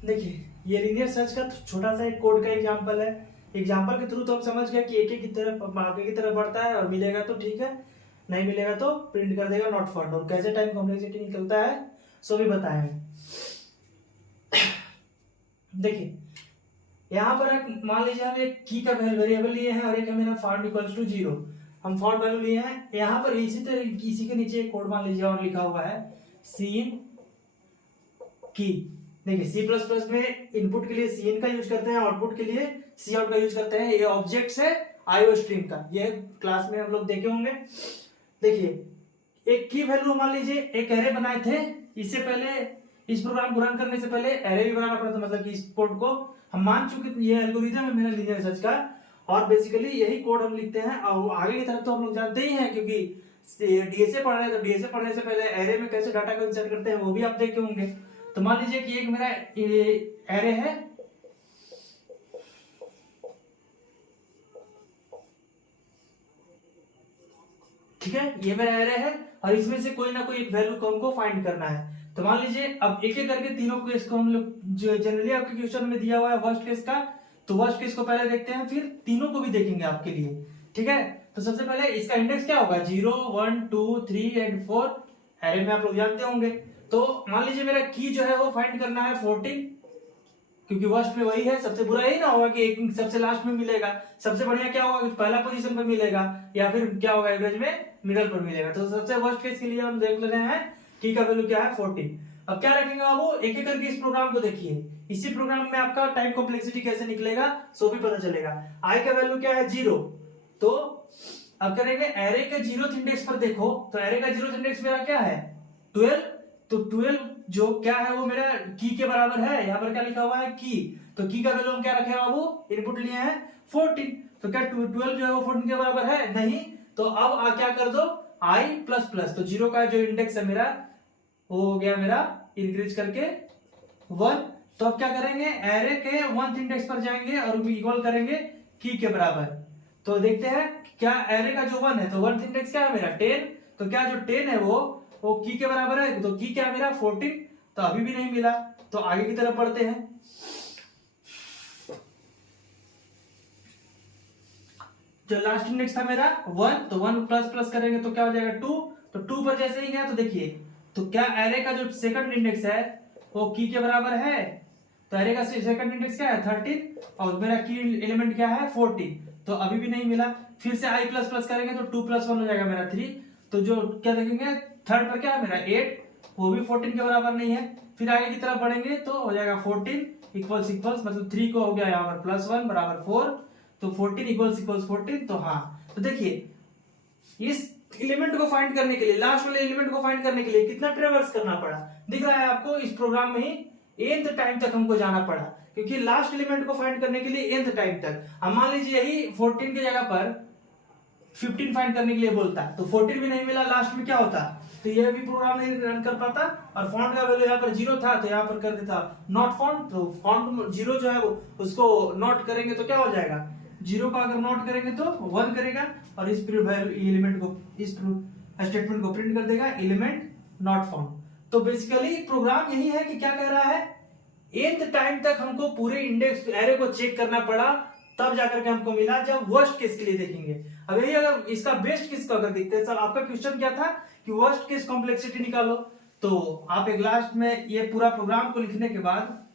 देखिए ये लीनियर सर्च का छोटा सा एक कोड का एग्जांपल है। एग्जांपल के थ्रू तो हम समझ गए कि एक एक की तरफ आगे की तरफ बढ़ता है और मिलेगा तो ठीक है, नहीं मिलेगा तो प्रिंट कर देगा नॉट फाउंड। और कैसे टाइम कॉम्प्लेक्सिटी निकलता है सो भी बताया है। देखिए यहाँ पर एक मान लीजिए हम एक की का वेरिएबल लिए हैं और एक है मेरा फाउंड इक्वल्स टू 0, हम फाउंड वैल्यू लिए हैं। यहाँ पर इसी तरह इसी के नीचे एक कोड मान लीजिए और लिखा हुआ है सीन की। देखिए सी प्लस प्लस में इनपुट के लिए सी इन का यूज करते हैं, आउटपुट के लिए सी आउट का यूज करते हैं। ये ऑब्जेक्ट्स है आईओ स्ट्रीम का, ये क्लास में हम लोग देखे होंगे। देखिए एक की वैल्यू मान लीजिए एक एरे बनाए थे, इससे पहले इस प्रोग्राम को रन करने से पहले एरे भी बनाना पड़ता, मतलब कि इस कोड को हम मान चुके ये एल्गोरिथम है मेरा लीनियर सर्च का, और बेसिकली यही कोड हम लिखते हैं। और आगे की तरफ तो हम लोग जानते ही हैं क्योंकि डीएसए पढ़ रहे हैं, तो डीएसए पढ़ने से पहले एरे में कैसे डाटा को इंसर्ट करते हैं वो भी आप देखे होंगे। तो मान लीजिए कि एक मेरा एरे है, ठीक है, ये मेरा एरे है और इसमें से कोई ना कोई एक वैल्यू को हमको फाइंड करना है। तो मान लीजिए अब एक एक करके तीनों केस को हम लोग, जो जनरली आपके क्वेश्चन में दिया हुआ है वर्स्ट केस का, तो वर्स्ट केस को पहले देखते हैं, फिर तीनों को भी देखेंगे आपके लिए, ठीक है। तो सबसे पहले इसका इंडेक्स क्या होगा, 0 1 2 3 एंड 4, एरे में आप लोग जानते होंगे। तो मान लीजिए मेरा की जो है वो फाइंड करना है 14, क्योंकि वर्स्ट में वही है, सबसे बुरा यही ना होगा कि एक सबसे लास्ट में मिलेगा, सबसे बढ़िया क्या होगा कि पहला पोजीशन पर मिलेगा, या फिर क्या होगा एवरेज में मिडल पर मिलेगा। तो सबसे वर्स्ट केस के लिए हम देख ले रहे हैं की का वैल्यू क्या है 14। अब क्या रखेंगे बाबू, एक एक करके इस प्रोग्राम को देखिए, इसी प्रोग्राम में आपका टाइम कॉम्प्लेक्सिटी कैसे निकलेगा सो भी पता चलेगा। आई का वैल्यू क्या है 0, तो अब करेंगे एरे के 0th इंडेक्स पर देखो, तो एरे का 0th इंडेक्स मेरा क्या है 12, तो 12 जो क्या है वो मेरा की के बराबर है, यहाँ पर क्या लिखा हुआ है की, तो की का वैल्यू हम क्या रखे हैं बाबू, इनपुट लिए हैं 14, तो क्या 12 जो है वो 14 के बराबर है नहीं, तो अब क्या कर दो i प्लस प्लस, तो 0 का जो इंडेक्स है मेरा वो हो गया मेरा इंक्रीज करके 1। तो अब क्या करेंगे, एरे के 1th इंडेक्स पर जाएंगे और इक्वल करेंगे की के बराबर। तो देखते हैं क्या एरे का जो 1 है, तो 1th इंडेक्स क्या है मेरा 10, तो क्या जो 10 है वो की के बराबर है, तो की क्या है मेरा 14, तो अभी भी नहीं मिला, तो आगे की तरफ बढ़ते हैं। जो लास्ट इंडेक्स था मेरा 1, तो 1 प्लस प्लस करेंगे तो क्या हो जाएगा 2, तो 2 पर जैसे ही गया तो देखिए, तो क्या एरे का जो सेकंड इंडेक्स है वो की के बराबर है, तो एरे का सेकंड इंडेक्स क्या है 13 और मेरा की एलिमेंट क्या है 14, तो अभी भी नहीं मिला। फिर से i प्लस प्लस करेंगे तो 2 प्लस 1 हो जाएगा मेरा 3, तो जो क्या देखेंगे थर्ड पर क्या है मेरा 8, वो भी 14 के बराबर नहीं है। फिर आगे की तरफ बढ़ेंगे तो हो जाएगा 14 इक्वल्स इक्वल्स, मतलब 3 को हो गया यहाँ पर प्लस 1 बराबर 4, तो 14 इक्वल्स इक्वल्स 14, तो हाँ, तो देखिए इस एलिमेंट को फाइंड करने के लिए, लास्ट वाले एलिमेंट को फाइंड करने के लिए कितना ट्रेवर्स करना पड़ा, दिख रहा है आपको, इस प्रोग्राम में ही nth टाइम तक हमको जाना पड़ा, क्योंकि लास्ट एलिमेंट को फाइंड करने के लिए nth टाइम तक। अब मान लीजिए यही 14 की जगह पर 15 फाइंड करने के लिए बोलता, तो 14 भी नहीं मिला, लास्ट में क्या होता, तो यह भी प्रोग्राम नहीं रन कर पाता, और फॉन्ट का वैल्यू यहाँ पर 0 था तो यहाँ पर कर देता नॉट फॉन्ट, तो फॉन्ट 0 जो है वो उसको नॉट करेंगे तो क्या हो जाएगा, 0 का अगर नॉट करेंगे तो 1 करेगा, और इस एलिमेंट को, इस स्टेटमेंट को प्रिंट कर देगा एलिमेंट नॉट फाउंड। तो बेसिकली प्रोग्राम यही है कि क्या कह रहा है, nth टाइम तक हमको पूरे इंडेक्स एरे को चेक करना पड़ा, तब जाकर के हमको मिला, जब वर्स्ट केस के लिए देखेंगे। अब यही अगर इसका बेस्ट केस को अगर देखते हैं, सर आपका क्वेश्चन क्या था कि वर्स्ट केस कॉम्प्लेक्सिटी निकालो, तो आप एक लास्ट में ये पूरा प्रोग्राम को लिखने के बाद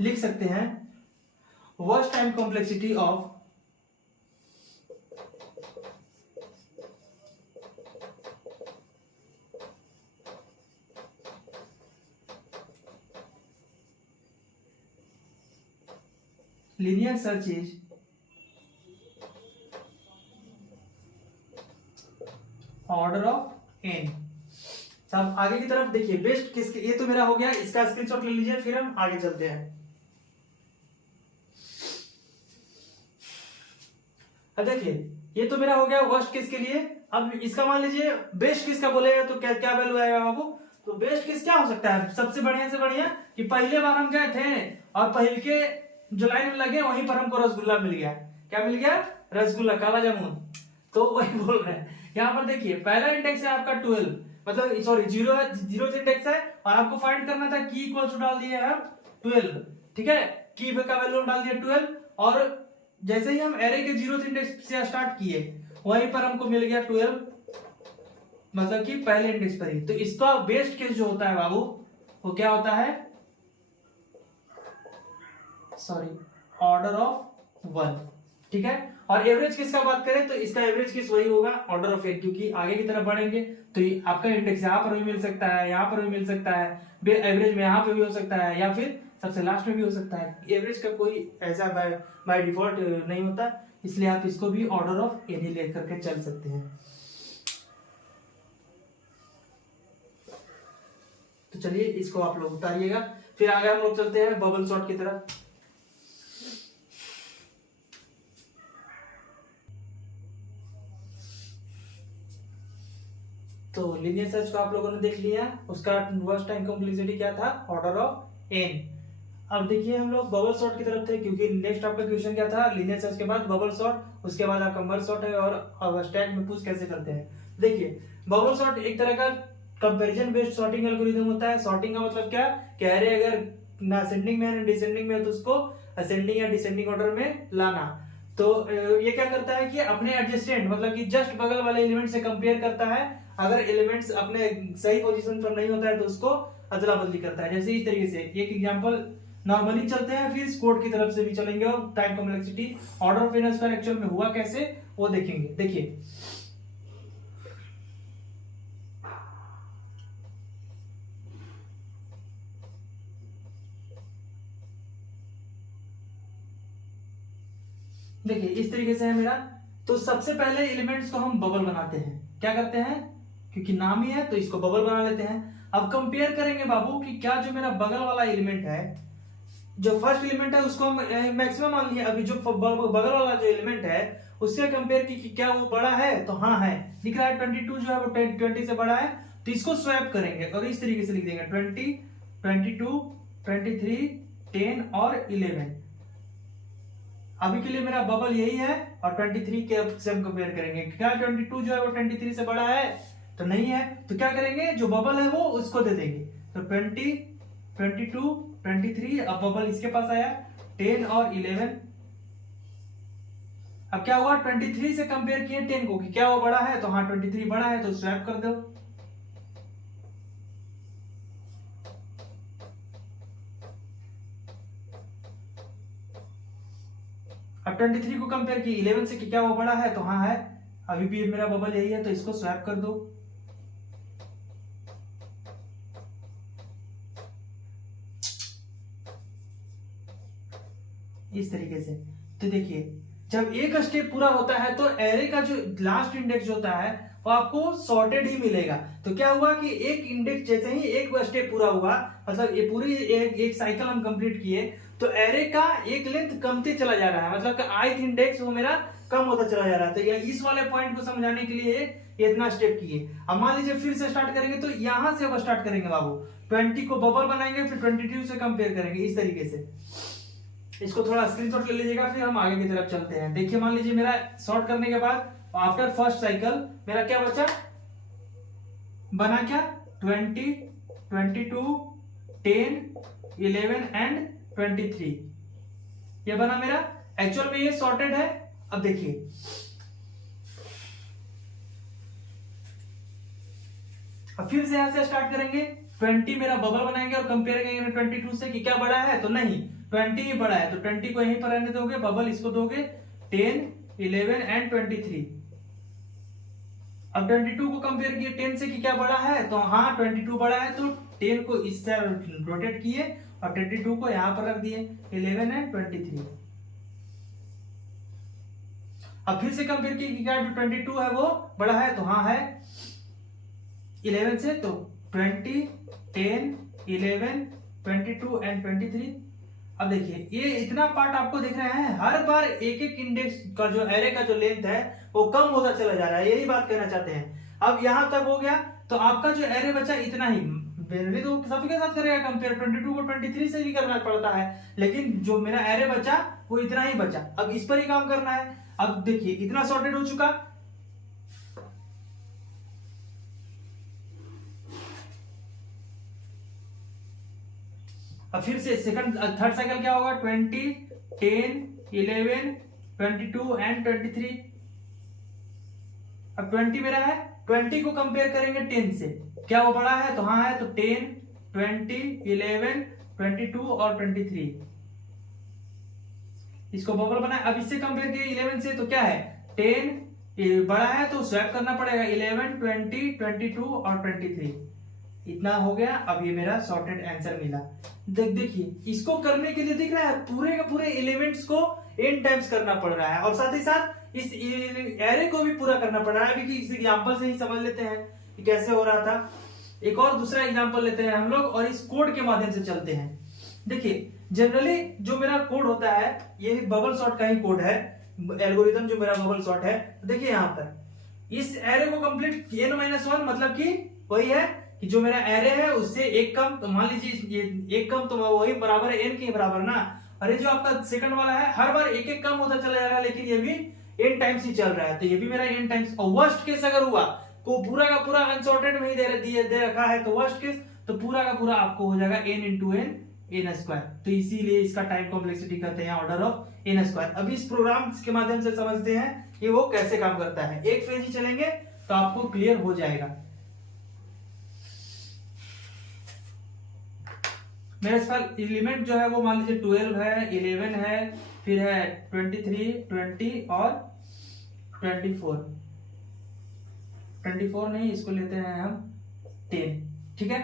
लिख सकते हैं worst time complexity of linear search is order of n। सब आगे की तरफ देखिए, बेस्ट किसके, ये तो मेरा हो गया, इसका स्क्रीनशॉट ले लीजिए, फिर हम आगे चलते हैं। अब देखिए ये तो मेरा हो गया वर्स्ट केस के लिए। अब इसका मान लीजिए बेस्ट केस का बोलेगा तो क्या क्या वैल्यू आएगा बाबू, तो बेस्ट केस क्या हो सकता है, सबसे बढ़िया से बढ़िया कि पहले बार हम गए थे और पहले के जो लाइन में लगे वहीं पर हमको रसगुल्ला मिल गया, क्या मिल गया, रसगुल्ला, काला जामुन। तो वही बोल रहे हैं यहाँ पर, देखिए पहला इंडेक्स है आपका 12, मतलब सॉरी 0 है, 0th इंडेक्स है, और आपको फाइंड करना था की इक्वल्स टू डाल दिए हम 12, ठीक है, की का वैल्यू डाल दिया 12, और जैसे ही हम एरे के 0th इंडेक्स से स्टार्ट किए वहीं पर हमको मिल गया 12, मतलब कि पहले इंडेक्स पर ही। तो इसका बेस्ट केस जो होता है बाबू वो क्या होता है, सॉरी ऑर्डर ऑफ 1, ठीक है। और एवरेज केस का बात करें तो इसका एवरेज केस वही होगा ऑर्डर ऑफ 1, क्योंकि आगे की तरफ बढ़ेंगे तो आपका इंडेक्स यहाँ पर भी मिल सकता है, यहाँ पर भी मिल सकता है, एवरेज में यहाँ पे भी हो सकता है, या फिर सबसे लास्ट में भी हो सकता है। एवरेज का कोई ऐसा बाय डिफॉल्ट नहीं होता, इसलिए आप इसको भी ऑर्डर ऑफ n ही लेकर के चल सकते हैं। तो चलिए इसको आप लोग उतारिएगा, फिर आगे हम लोग चलते हैं बबल सॉर्ट की तरफ। तो लीनियर सर्च को आप लोगों ने देख लिया, उसका वर्स्ट टाइम कॉम्प्लेक्सिटी क्या था, ऑर्डर ऑफ n। अब देखिए हम लोग बबल सॉर्ट की तरफ थे, क्योंकि नेक्स्ट आपका क्वेश्चन क्या था, लीनियर सर्च के बाद बबल सॉर्ट, उसके बाद आपका मर्ज सॉर्ट है और स्टैक में पुश कैसे करते हैं। देखिए बबल सॉर्ट एक तरह का कंपैरिजन बेस्ड सॉर्टिंग एल्गोरिथम होता है। सॉर्टिंग का मतलब क्या कि अरे अगर ना असेंडिंग में है ना डिसेंडिंग में है तो उसको असेंडिंग या डिसेंडिंग ऑर्डर में लाना। तो ये क्या करता है कि अपने एडजेसेंट मतलब कि जस्ट बगल वाले एलिमेंट से कंपेयर करता है। अगर एलिमेंट्स अपने सही पोजीशन पर नहीं होता है तो उसको अदला बदली करता है। जैसे इस तरीके से एक एग्जांपल नॉर्मली चलते हैं, फिर कोड की तरफ से भी चलेंगे और time complexity order of n square actual में हुआ कैसे वो देखेंगे। देखिए देखिए इस तरीके से है मेरा। तो सबसे पहले एलिमेंट्स को हम बबल बनाते हैं। क्या करते हैं, क्योंकि नाम ही है तो इसको बबल बना लेते हैं। अब कंपेयर करेंगे बाबू कि क्या जो मेरा बगल वाला एलिमेंट है, जो फर्स्ट एलिमेंट है उसको हम मैक्सिमम मान लिए। अभी जो बगल वाला जो एलिमेंट है उससे कंपेयर की कि क्या वो बड़ा है, तो हाँ है, दिख रहा है 22 जो है वो 20 से बड़ा है। तो इसको स्वैप करेंगे और इस तरीके से लिख देंगे 20, 22, 23, 10 और 11। अभी के लिए मेरा बबल यही है और 23 के से हम कंपेयर करेंगे। क्या 22 जो है वो 23 से बड़ा है, तो नहीं है। तो क्या करेंगे, जो बबल है वो उसको दे देंगे। तो 20, 22, 23, अब बबल इसके पास आया 10 और 11। अब क्या हुआ, 23 से कंपेयर किए 10 को कि क्या वो बड़ा है, तो हाँ 23 बड़ा है, तो स्वैप कर दो। अब 23 को कंपेयर की 11 से कि क्या वो बड़ा है, तो हाँ है। अभी भी मेरा बबल यही है तो इसको स्वैप कर दो। इस तरीके से। तो देखिए जब एक स्टेप पूरा होता है तो एरे का जो लास्ट इंडेक्स होता है वो आपको सॉर्टेड ही मिलेगा। तो क्या हुआ कि एक इंडेक्स जैसे ही एक स्टेप पूरा हुआ, मतलब ये पूरी एक साइकिल हम कंप्लीट किए, तो एरे का एक लेंथ कमते चला जा रहा है, मतलब कि ith इंडेक्स वो मेरा कम होता चला जा रहा है। तो इस वाले पॉइंट को समझाने के लिए ये इतना स्टेप किए। अब मान लीजिए फिर से स्टार्ट करेंगे तो यहां से अब स्टार्ट करेंगे बाबू, 20 को बबल बनाएंगे, फिर 22 से कंपेयर करेंगे इस तरीके से। इसको थोड़ा स्क्रीनशॉट ले लीजिएगा, फिर हम आगे की तरफ चलते हैं। देखिए मान लीजिए मेरा सॉर्ट करने के बाद आफ्टर फर्स्ट साइकिल मेरा क्या बचा, बना क्या 20, 22, 10, 11 एंड 23, ये बना मेरा। एक्चुअल में ये सॉर्टेड है। अब देखिए अब फिर से यहां से स्टार्ट करेंगे, 20 मेरा बबल बनाएंगे और कंपेयर करेंगे 22 से कि क्या बड़ा है, तो नहीं 20 ही बड़ा है। तो 20 को यहीं पर रहने दोगे, बबल इसको दोगे 10, 11 एंड 23। अब 22 को कंपेयर किए 10 से कि क्या बड़ा है, तो हाँ 22 बड़ा है। तो 10 को इससे रोटेट किए और 22 को यहां पर रख दिए, 11 एंड 23। अब फिर से कंपेयर किए कि क्या 22 है वो बड़ा है, तो हाँ है 11 से। तो 20, 10, 11, 22 एंड 23। अब देखिए ये इतना पार्ट आपको दिख रहा है, हर बार एक एक इंडेक्स का जो एरे का जो लेंथ है वो कम होता चला जा रहा है, यही बात कहना चाहते हैं। अब यहां तक हो गया तो आपका जो एरे बचा इतना ही। जनरली तो सबके साथ करेगा कंपेयर, 22 को 23 से भी करना पड़ता है, लेकिन जो मेरा एरे बचा वो इतना ही बचा। अब इस पर ही काम करना है। अब देखिए इतना सॉर्टेड हो चुका। अब फिर से सेकंड थर्ड साइकिल क्या होगा, 20, 10, 11, 22 एंड 23। अब 20 मेरा है, 20 को कंपेयर करेंगे 10 से, क्या वो बड़ा है, तो हाँ है। तो 10, 20, 11, 22 और 23, इसको बबल बनाए। अब इससे कंपेयर किए 11 से, तो क्या है 10, ये बड़ा है तो स्वैप करना पड़ेगा 11, 20, 22 और 23, इतना हो गया। अब ये मेरा सॉर्टेड आंसर मिला। देखिए इसको करने के लिए दिख रहा है पूरे के पूरे एलिमेंट्स को n टाइम्स करना पड़ रहा है और साथ ही साथ इस एरे को भी पूरा करना पड़ रहा है। अभी इस एग्जांपल से ही समझ लेते हैं कि कैसे हो रहा था। एक और दूसरा एग्जांपल लेते हैं हम लोग और इस कोड के माध्यम से चलते हैं। देखिए जनरली जो मेरा कोड होता है ये बबल सॉर्ट का ही कोड है, एल्गोरिथम जो मेरा बबल सॉर्ट है। देखिए यहाँ पर इस एरे को कंप्लीट n-1 मतलब कि वही है कि जो मेरा एरे है उससे एक कम, तो मान लीजिए ये एक कम तो वही बराबर है n के बराबर ना। और ये जो आपका सेकंड वाला है हर बार एक एक कम होता चला जा रहा है, लेकिन ये भी n टाइम्स ही चल रहा है, तो ये भी मेरा n टाइम्स। और वर्स्ट केस अगर हुआ को पूरा का पूरा अनसॉर्टेड में ही दे रखा है, तो वर्स्ट केस तो पूरा का पूरा आपको हो जाएगा n into n n square. तो इसीलिए इसका टाइम कॉम्प्लेक्सिटी कहते हैं ऑर्डर ऑफ n स्क्वायर। अभी इस प्रोग्राम के माध्यम से समझते हैं कि वो कैसे काम करता है। एक फेज ही चलेंगे तो आपको क्लियर हो जाएगा। मेरे पास एलिमेंट जो है वो मान लीजिए 12 है, 11 है, फिर है 23, 20 और 24। 24 नहीं, इसको लेते हैं हम 10। ठीक है,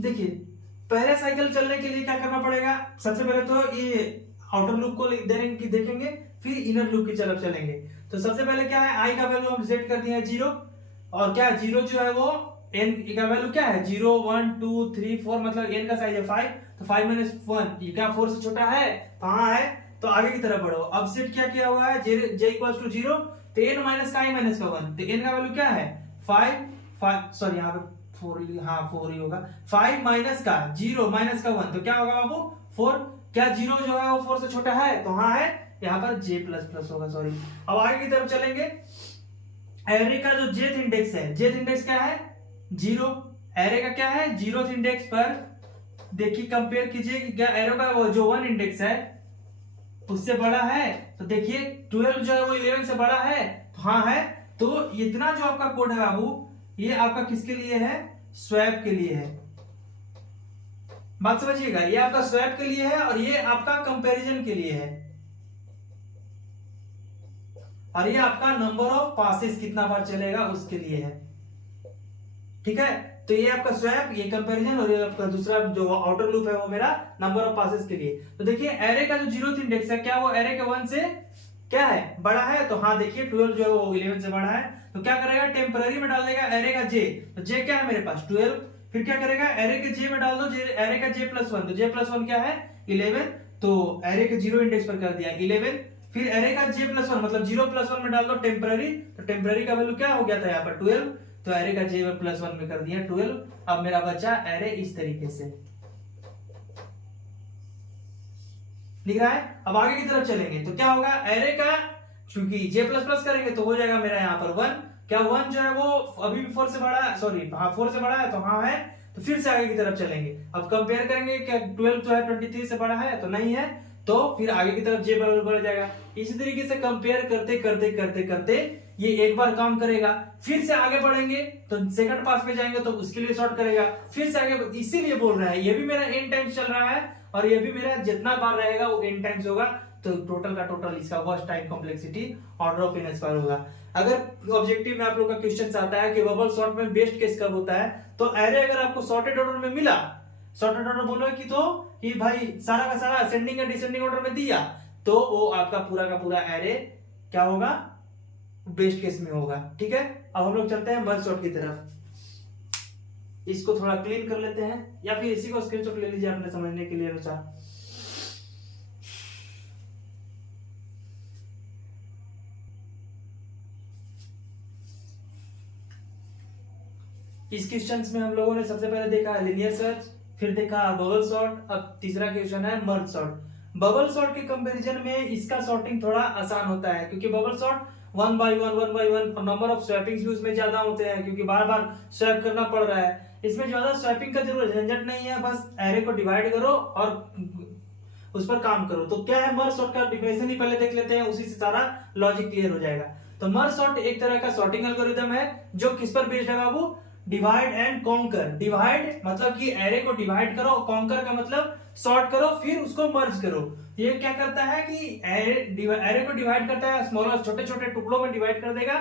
देखिए पहले साइकिल चलने के लिए क्या करना पड़ेगा। सबसे पहले तो ये आउटर लूप को देखेंगे, फिर इनर लूप की तरफ चलेंगे। तो सबसे पहले क्या है, आई का वैल्यू हम सेट कर दिए 0, और क्या 0 जो है वो n का वैल्यू क्या है 0 1 2 3 4, मतलब n का साइज है 5, तो 5 - 1 ये क्या 4 से छोटा है, हाँ है, तो आगे की तरफ बढ़ो। अब सेट क्या किया हुआ है j = 0, तो n माइनस का i माइनस का 1, तो n का वैल्यू क्या है 5 सॉरी यहाँ पे 4, हाँ 4 ही होगा। 5 माइनस का 0 माइनस का 1, तो क्या होगा बाबू 4। क्या 0 जो है वो 4 से छोटा है, तो हाँ है, यहाँ पर j++ होगा, सॉरी। अब आगे की तरफ चलेंगे। एरे का जो जेथ इंडेक्स है, जेथ इंडेक्स क्या है 0, एरे का क्या है 0th इंडेक्स पर देखिए कंपेयर कीजिए कि क्या एरो का वो जो 1 इंडेक्स है उससे बड़ा है, तो देखिए 12 जो है वो 11 से बड़ा है, तो हाँ है। तो इतना जो आपका कोड है बाबू, ये आपका किसके लिए है, स्वैप के लिए है। बात समझिएगा, ये आपका स्वैप के लिए है और ये आपका कंपैरिजन के लिए है, और ये आपका नंबर ऑफ पासेस कितना बार चलेगा उसके लिए है। ठीक है, तो ये आपका स्वैप, ये कंपैरिजन, और ये आपका दूसरा जो आउटर लूप है वो मेरा नंबर ऑफ पासेस के लिए। तो देखिए एरे का जो 0th इंडेक्स है, क्या वो एरे के 1 से क्या है बड़ा है, तो हाँ देखिए 12 जो है वो 11 से बड़ा है, तो क्या करेगा टेम्पररी में डाल देगा एरे का j, तो j क्या है मेरे पास 12, फिर क्या करेगा एरे के j में डाल दो एरे का j+1, तो j+1 क्या है 11, तो एरे के 0 इंडेक्स पर कर दिया 11, फिर एरे का j+1 मतलब 0+1 में डाल दो टेम्पररी, तो टेम्पररी का वैल्यू क्या हो गया था यहाँ पर 12, तो एरे का j+1 में कर दिया 12। अब मेरा बचा एरे इस तरीके से दिख रहा है। अब आगे की तरफ चलेंगे तो क्या होगा, एरे का क्योंकि j++ करेंगे तो हो जाएगा मेरा यहाँ पर 1, क्या 1 जो है वो अभी भी 4 से बड़ा है, सॉरी हाँ 4 से बड़ा है, तो हाँ है। तो फिर से आगे की तरफ चलेंगे, अब कंपेयर करेंगे क्या 12 जो है 23 से बड़ा है, तो नहीं है, तो फिर आगे की तरफ j बराबर बढ़ जाएगा। इसी तरीके से कंपेयर करते करते करते करते ये एक बार काम करेगा, फिर से आगे बढ़ेंगे तो सेकंड पास पे जाएंगे तो उसके लिए सॉर्ट करेगा, फिर से आगे, इसीलिए बोल रहा है ये भी मेरा n टाइम्स चल रहा है और ये भी मेरा जितना बार रहेगा वो n टाइम्स होगा, तो टोटल का टोटल इसका worst time complexity order of n square होगा। अगर ऑब्जेक्टिव में आप लोग का क्वेश्चन आता है कि बबल सॉर्ट में बेस्ट केस कब होता है, तो एरे अगर आपको सॉर्टेड ऑर्डर में मिला, सॉर्टेड ऑर्डर बोलो कि भाई सारा का सारा असेंडिंग या डिसेंडिंग ऑर्डर में दिया, तो वो आपका पूरा का पूरा एरे क्या होगा बेस्ट केस में होगा। ठीक है, अब हम लोग चलते हैं मर्ज सॉर्ट की तरफ, इसको थोड़ा क्लीन कर लेते हैं, या फिर इसी को स्क्रीनशॉट ले लीजिए अपने समझने के लिए अनुसार। इस क्वेश्चंस में हम लोगों ने सबसे पहले देखा लीनियर सर्च, फिर देखा बबल सॉर्ट, अब तीसरा क्वेश्चन है मर्ज सॉर्ट। बबल सॉर्ट के कंपैरिजन में इसका सॉर्टिंग थोड़ा आसान होता है, क्योंकि बबल सॉर्ट 1 by 1 और नंबर ऑफ स्वैपिंग्स भी उसमें ज्यादा होते हैं, क्योंकि बार बार स्वैप करना पड़ रहा है। इसमें ज्यादा स्वैपिंग का जरूरत झंझट नहीं है, बस एरे को डिवाइड करो और उस पर काम करो। तो क्या है मर्ज सॉर्ट का डिफिनेशन ही पहले देख लेते हैं, उसी से सारा लॉजिक क्लियर हो जाएगा। तो मर्ज सॉर्ट एक तरह का सॉर्टिंग एल्गोरिथम है जो किस पर बेस्ड है बाबू, डिवाइड एंड कॉन्कर। डिवाइड मतलब कि एरे को डिवाइड करो, कॉन्कर का मतलब सॉर्ट करो, फिर उसको मर्ज करो। ये क्या करता है कि एरे को डिवाइड करता है, स्मॉलर छोटे छोटे टुकड़ों में डिवाइड कर देगा,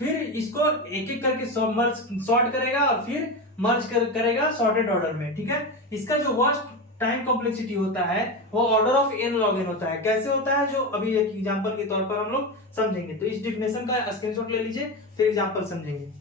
फिर इसको एक एक करके सॉर्ट करेगा और फिर मर्ज करेगा सॉर्टेड ऑर्डर में। ठीक है, इसका जो वर्स्ट टाइम कॉम्प्लेक्सिटी होता है वो order of n log n होता है। कैसे होता है, जो अभी एक एग्जांपल के तौर पर हम लोग समझेंगे। तो इस डिफिनेशन का स्क्रीनशॉट ले लीजिए, फिर एग्जांपल समझेंगे।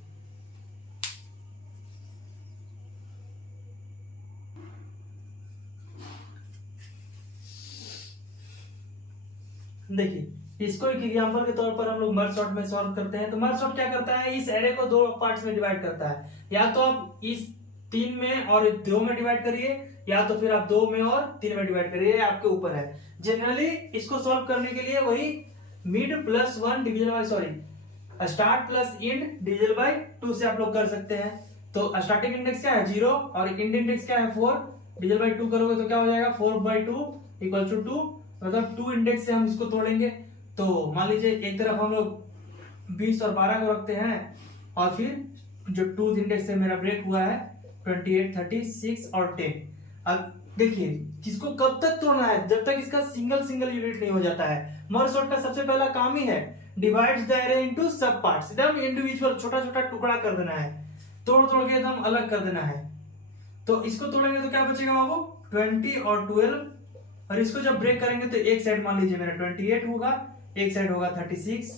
देखिए इसको एक एग्जांपल के तौर पर हम लोग मर्ज सॉर्ट में सॉल्व करते हैं। तो मर्ज सॉर्ट क्या करता है, इस एरे को दो पार्ट्स में डिवाइड करता है, या तो आप इस 3 में और 2 में डिवाइड करिए, या तो फिर आप 2 में और 3 में डिवाइड करिए, आपके ऊपर है। जनरली इसको सॉल्व करने के लिए वही mid plus 1 division by sorry start plus end division by 2 से आप लोग कर सकते हैं। तो स्टार्टिंग इंडेक्स क्या है 0 और इंड इंडेक्स क्या है 4, डिविजन बाय 2 करोगे तो क्या हो जाएगा 4/2 इक्वल टू 2, मतलब 2 इंडेक्स से हम इसको तोड़ेंगे। तो मान लीजिए एक तरफ हम लोग 20 और 12 को रखते हैं और फिर जो 2 इंडेक्स से मेरा ब्रेक हुआ है 28, 36 और 10। अब देखिए जिसको कब तक तोड़ना है, जब तक इसका सिंगल यूनिट नहीं हो जाता है। मर्ज सॉर्ट का सबसे पहला काम ही है डिवाइड्स द एरे इनटू सब पार्ट्स, एकदम इंडिविजुअल छोटा छोटा टुकड़ा कर देना है, तोड़ तोड़ के एकदम अलग कर देना है। तो इसको तोड़ेंगे तो क्या बचेगा बाबू 20 और 12, और इसको जब ब्रेक करेंगे तो एक साइड मान लीजिए मेरा 28 होगा, एक साइड होगा 36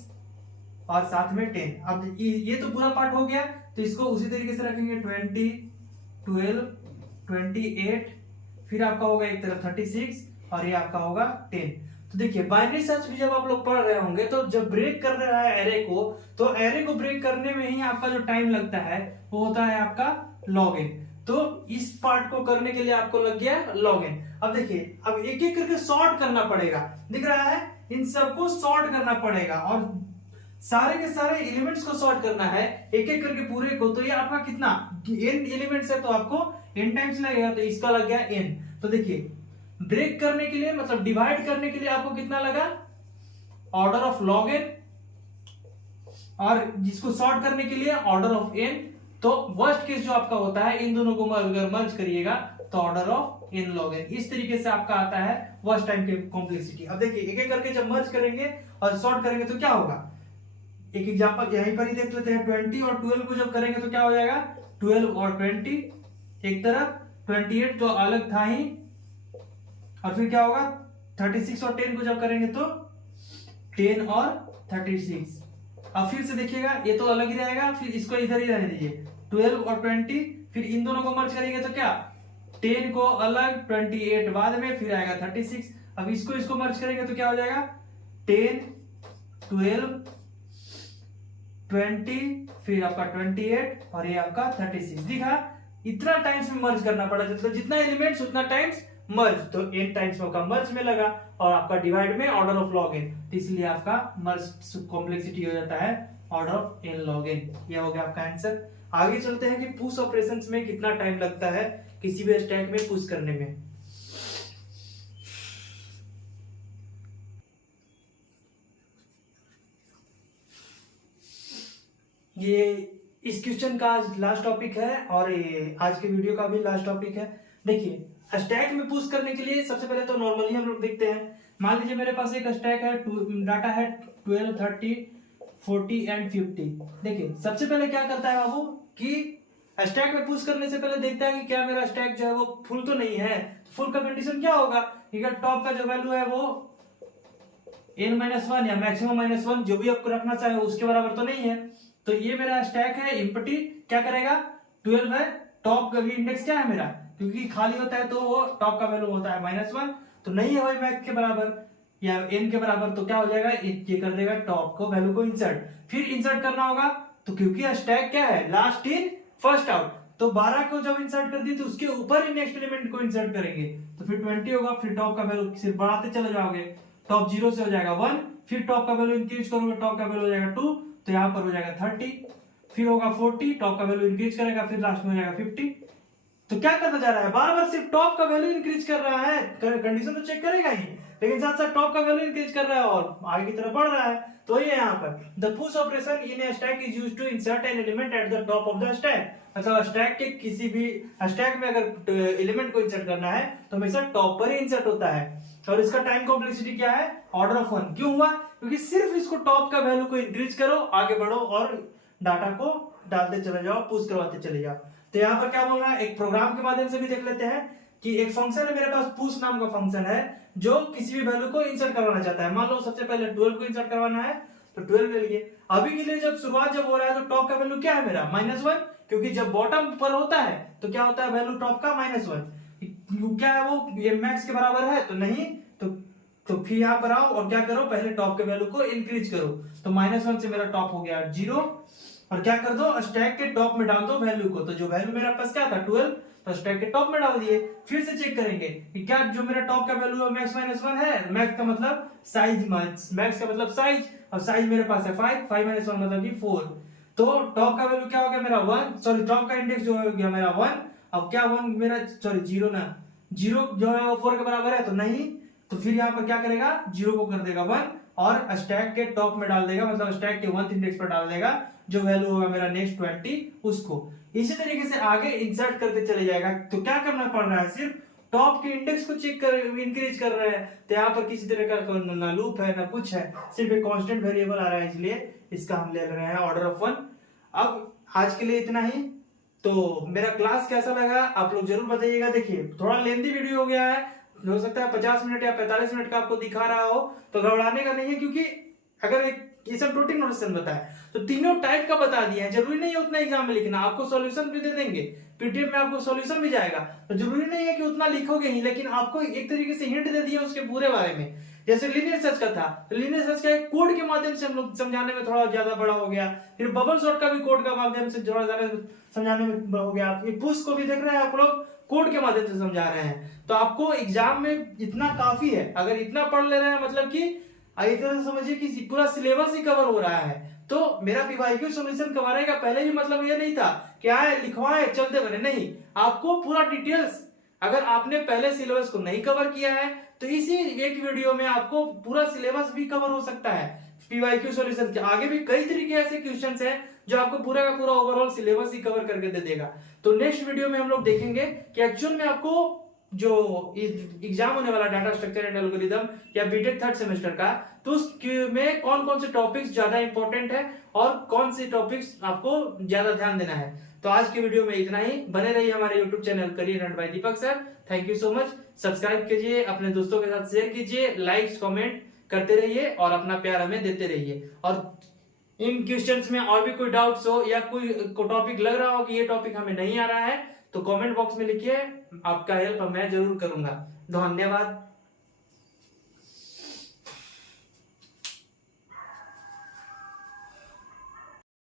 और साथ में 10। अब ये तो पूरा पार्ट हो गया, तो इसको उसी तरीके से रखेंगे 20, 12, 28, फिर आपका होगा एक तरफ 36 और ये आपका होगा 10। तो देखिए बाइनरी सर्च भी जब आप लोग पढ़ रहे होंगे तो जब ब्रेक कर रहा है एरे को, तो एरे को ब्रेक करने में ही आपका जो टाइम लगता है वो होता है आपका log n। तो इस पार्ट को करने के लिए आपको लग गया log n। अब देखिए अब एक एक करके सॉर्ट करना पड़ेगा, दिख रहा है, इन सबको सॉर्ट करना पड़ेगा और सारे के सारे एलिमेंट्स को सॉर्ट करना है एक एक करके पूरे को। तो ये आपका कितना n एलिमेंट्स है तो आपको n टाइम्स लगेगा, तो इसका लग गया n। तो देखिए ब्रेक करने के लिए मतलब डिवाइड करने के लिए आपको कितना लगा ऑर्डर ऑफ log n, और जिसको सॉर्ट करने के लिए ऑर्डर ऑफ n। तो वर्स्ट केस जो आपका होता है इन दोनों को अगर मर्ज करिएगा तो order of n log n। इस तरीके से आपका आता है वर्स्ट टाइम की कॉम्प्लेक्सिटी। अब देखिए एक एक करके जब मर्ज करेंगे और सॉर्ट करेंगे तो क्या होगा, एक एग्जांपल यहीं पर ही देख लेते हैं। 20 और 12 को जब करेंगे तो क्या हो जाएगा 12 और 20 एक तरफ, 28 तो अलग था ही, और फिर क्या होगा 36 और 10 को जब करेंगे तो 10 और 36। अब फिर से देखिएगा ये तो अलग ही रहेगा, फिर इसको इधर ही रहने दीजिए 12 और 20, फिर इन दोनों को मर्ज करेंगे तो क्या 10 को अलग, 28 बाद में, फिर आएगा 36। अब इसको मर्ज करेंगे तो क्या हो जाएगा 10, 12, 20, फिर आपका 28 और ये आपका 36। दिखा इतना टाइम्स में मर्ज करना पड़ा, मतलब जितना एलिमेंट्स उतना टाइम्स मर्ज, तो n टाइम्स आपका मर्ज में लगा और आपका डिवाइड में ऑर्डर ऑफ log n, तो इसलिए आपका मर्ज कॉम्प्लेक्सिटी हो जाता है order of n log n। यह हो गया आपका आंसर। आगे चलते हैं कि पुश ऑपरेशंस में कितना टाइम लगता है किसी भी स्टैक में पुश करने में। ये इस क्वेश्चन का आज लास्ट टॉपिक है और ये आज के वीडियो का भी लास्ट टॉपिक है। देखिए स्टैक में पुश करने के लिए सबसे पहले तो नॉर्मली हम लोग देखते हैं, मान लीजिए मेरे पास एक स्टैक है, डाटा है 12, 30, 40 एंड 50। देखिए सबसे पहले क्या करता है बाबू कि स्टैक में पुश करने से पहले देखता है कि क्या मेरा स्टैक जो है वो फुल तो नहीं है। फुल का कंडीशन क्या होगा कि अगर टॉप का जो वैल्यू है वो n-1 या मैक्सिमम -1 जो भी आपको रखना चाहे उसके बराबर तो नहीं है। तो ये मेरा स्टैक है एम्प्टी, क्या करेगा 12 है, टॉप का भी इंडेक्स क्या है मेरा, क्योंकि खाली होता है तो वो टॉप का वैल्यू होता है -1, तो नहीं है भाई मैक्स के बराबर या n के बराबर, तो क्या हो जाएगा ये कर देगा टॉप को वैल्यू को इंसर्ट। फिर इंसर्ट करना होगा तो क्योंकि स्टैक क्या है लास्ट इन फर्स्ट आउट, तो 12 को जब इंसर्ट कर दी तो उसके ऊपर ही नेक्स्ट एलिमेंट को इंसर्ट करेंगे, तो फिर 20 होगा, फिर टॉप का वैल्यू सिर्फ बढ़ाते चले जाओगे, टॉप 0 से हो जाएगा 1, फिर टॉप का वैल्यू इंक्रीज करोगे, टॉप का वैल्यू हो जाएगा 2, तो यहाँ पर हो जाएगा 30, फिर होगा 40, टॉप का वैल्यू इंक्रीज करेगा, फिर लास्ट में हो जाएगा 50। तो क्या करता जा रहा है, बार बार सिर्फ टॉप का वैल्यू इंक्रीज कर रहा है, कंडीशन तो चेक करेगा ही, लेकिन साथ साथ टॉप का वैल्यू इंक्रीज कर रहा है और आगे की तरफ बढ़ रहा है। तो ये यहाँ पर the push operation in a stack is used to insert an element at the top of the stack. मतलब स्टैक के किसी भी स्टैक में अगर एलिमेंट को इंसर्ट करना है तो हमेशा टॉप पर ही इंसर्ट होता है, और इसका टाइम कॉम्प्लेक्सिटी क्या है ऑर्डर ऑफ 1। क्यों हुआ, क्योंकि सिर्फ इसको टॉप का वैल्यू को इंक्रीज करो, आगे बढ़ो और डाटा को डालते चले जाओ, पुश करवाते चले जाओ। तो यहाँ पर क्या बोल रहा है, एक प्रोग्राम के माध्यम से भी देख लेते हैं कि एक फंक्शन है मेरे पास, पुश नाम का फंक्शन है जो किसी भी वैल्यू को इंसर्ट करवाना चाहता है। मान लो सबसे पहले 12 को इंसर्ट करवाना है तो 12 ले लिए। अभी के लिए जब शुरुआत जब हो रहा है तो टॉप का वैल्यू क्या है मेरा -1, क्योंकि जब बॉटम पर होता है तो क्या होता है वैल्यू टॉप का -1, क्या है वो ये मैक्स के बराबर है तो नहीं, तो फिर यहाँ पर आओ और क्या करो पहले टॉप के वैल्यू को इंक्रीज करो, तो -1 से मेरा टॉप हो गया 0, और क्या कर दो, स्टैक के टॉप में डाल दो वैल्यू को। तो जो वैल्यू मेरे पास क्या था 12, तो स्टैक के टॉप में डाल दिए। फिर से चेक करेंगे कि क्या जो मेरा टॉप का वैल्यू है मैक्स माइनस 1 है। मैक्स का मतलब साइज, मैक्स का मतलब साइज, और साइज मेरे पास है 5, 5 माइनस 1 मतलब कि 4। तो टॉप का वैल्यू क्या हो गया मेरा 1, सॉरी टॉप का इंडेक्स जो हो गया मेरा 1। अब क्या 1 मेरा, सॉरी 0 ना, 0 जो है वो 4 के बराबर है तो नहीं, तो फिर यहाँ पर क्या करेगा, 0 को कर देगा 1 और स्टैक के टॉप में डाल देगा, मतलब स्टैक के 1th इंडेक्स पर डाल देगा जो वैल्यू होगा मेरा नेक्स्ट 20 उसको। इसी तरीके से आगे इंसर्ट करते चले जाएगा। तो क्या करना पड़ रहा है, सिर्फ टॉप के इंडेक्स को चेक कर, इंक्रीज कर रहे हैं। तो यहाँ पर किसी तरह का ना लूप है ना कुछ है, सिर्फ एक कांस्टेंट वेरिएबल आ रहा है, इसलिए इसका हम ले रहे हैं ऑर्डर ऑफ 1। अब आज के लिए इतना ही। तो मेरा क्लास कैसा लगा आप लोग जरूर बताइएगा। देखिए थोड़ा लेंथी वीडियो हो गया है, हो सकता है 50 मिनट या 45 मिनट का आपको दिखा रहा हो, तो घबराने का नहीं है, क्योंकि अगर एक ये सब प्रोटीन नोटेशन बताया तो तीनों टाइप का बता दिया है। जरूरी नहीं है उतना एग्जाम में लिखना, आपको सॉल्यूशन भी दे देंगे, पीडीएफ में आपको सॉल्यूशन भी जाएगा। तो जरूरी नहीं है कि उतना लिखोगे ही, लेकिन आपको एक तरीके से हिंट दे दिया उसके पूरे बारे में। जैसे लीनियर सर्च का था, तो लीनियर सर्च का एक कोड के माध्यम से हम लोग समझाने में थोड़ा ज्यादा बड़ा हो गया। फिर बबल सॉर्ट का भी कोड का माध्यम से थोड़ा ज्यादा समझाने में हो गया। फिर पुश को भी देख रहे हैं आप लोग, कोड के माध्यम से समझा रहे हैं। तो आपको एग्जाम में इतना काफी है, अगर इतना पढ़ ले रहे हैं मतलब कि एक तरह से समझिए कि पूरा सिलेबस ही कवर हो रहा है। तो मेरा पीवाईक्यू सॉल्यूशन करवाने का पहले भी मतलब ये नहीं था कि आए लिखवाए चलते बने, नहीं, आपको पूरा डिटेल्स, अगर आपने पहले सिलेबस को नहीं कवर किया है तो इसी एक वीडियो में आपको पूरा सिलेबस भी कवर हो सकता है। पीवाईक्यू सॉल्यूशन के आगे भी कई तरीके ऐसे क्वेश्चंस हैं जो आपको पूरा का पूरा ओवरऑल सिलेबस ही कवर करके दे देगा। तो नेक्स्ट वीडियो में हम लोग देखेंगे कि एक्चुअल में आपको जो एग्जाम होने वाला डाटा स्ट्रक्चर एंड एल्गोरिथम या बीटेक 3rd सेमेस्टर का, तो उसमें कौन कौन से टॉपिक्स ज्यादा इंपॉर्टेंट है और कौन से टॉपिक्स आपको ज्यादा ध्यान देना है। तो आज के वीडियो में इतना ही। बने रहिए हमारे YouTube channel career and by Deepak sir. Thank you so much. Subscribe कीजिए, अपने दोस्तों के साथ शेयर कीजिए, लाइक्स कमेंट करते रहिए और अपना प्यार हमें देते रहिए। और इन क्वेश्चंस में और भी कोई डाउट्स हो या कोई टॉपिक लग रहा हो कि ये टॉपिक हमें नहीं आ रहा है, तो कमेंट बॉक्स में लिखिए, आपका हेल्प मैं जरूर करूंगा। धन्यवाद।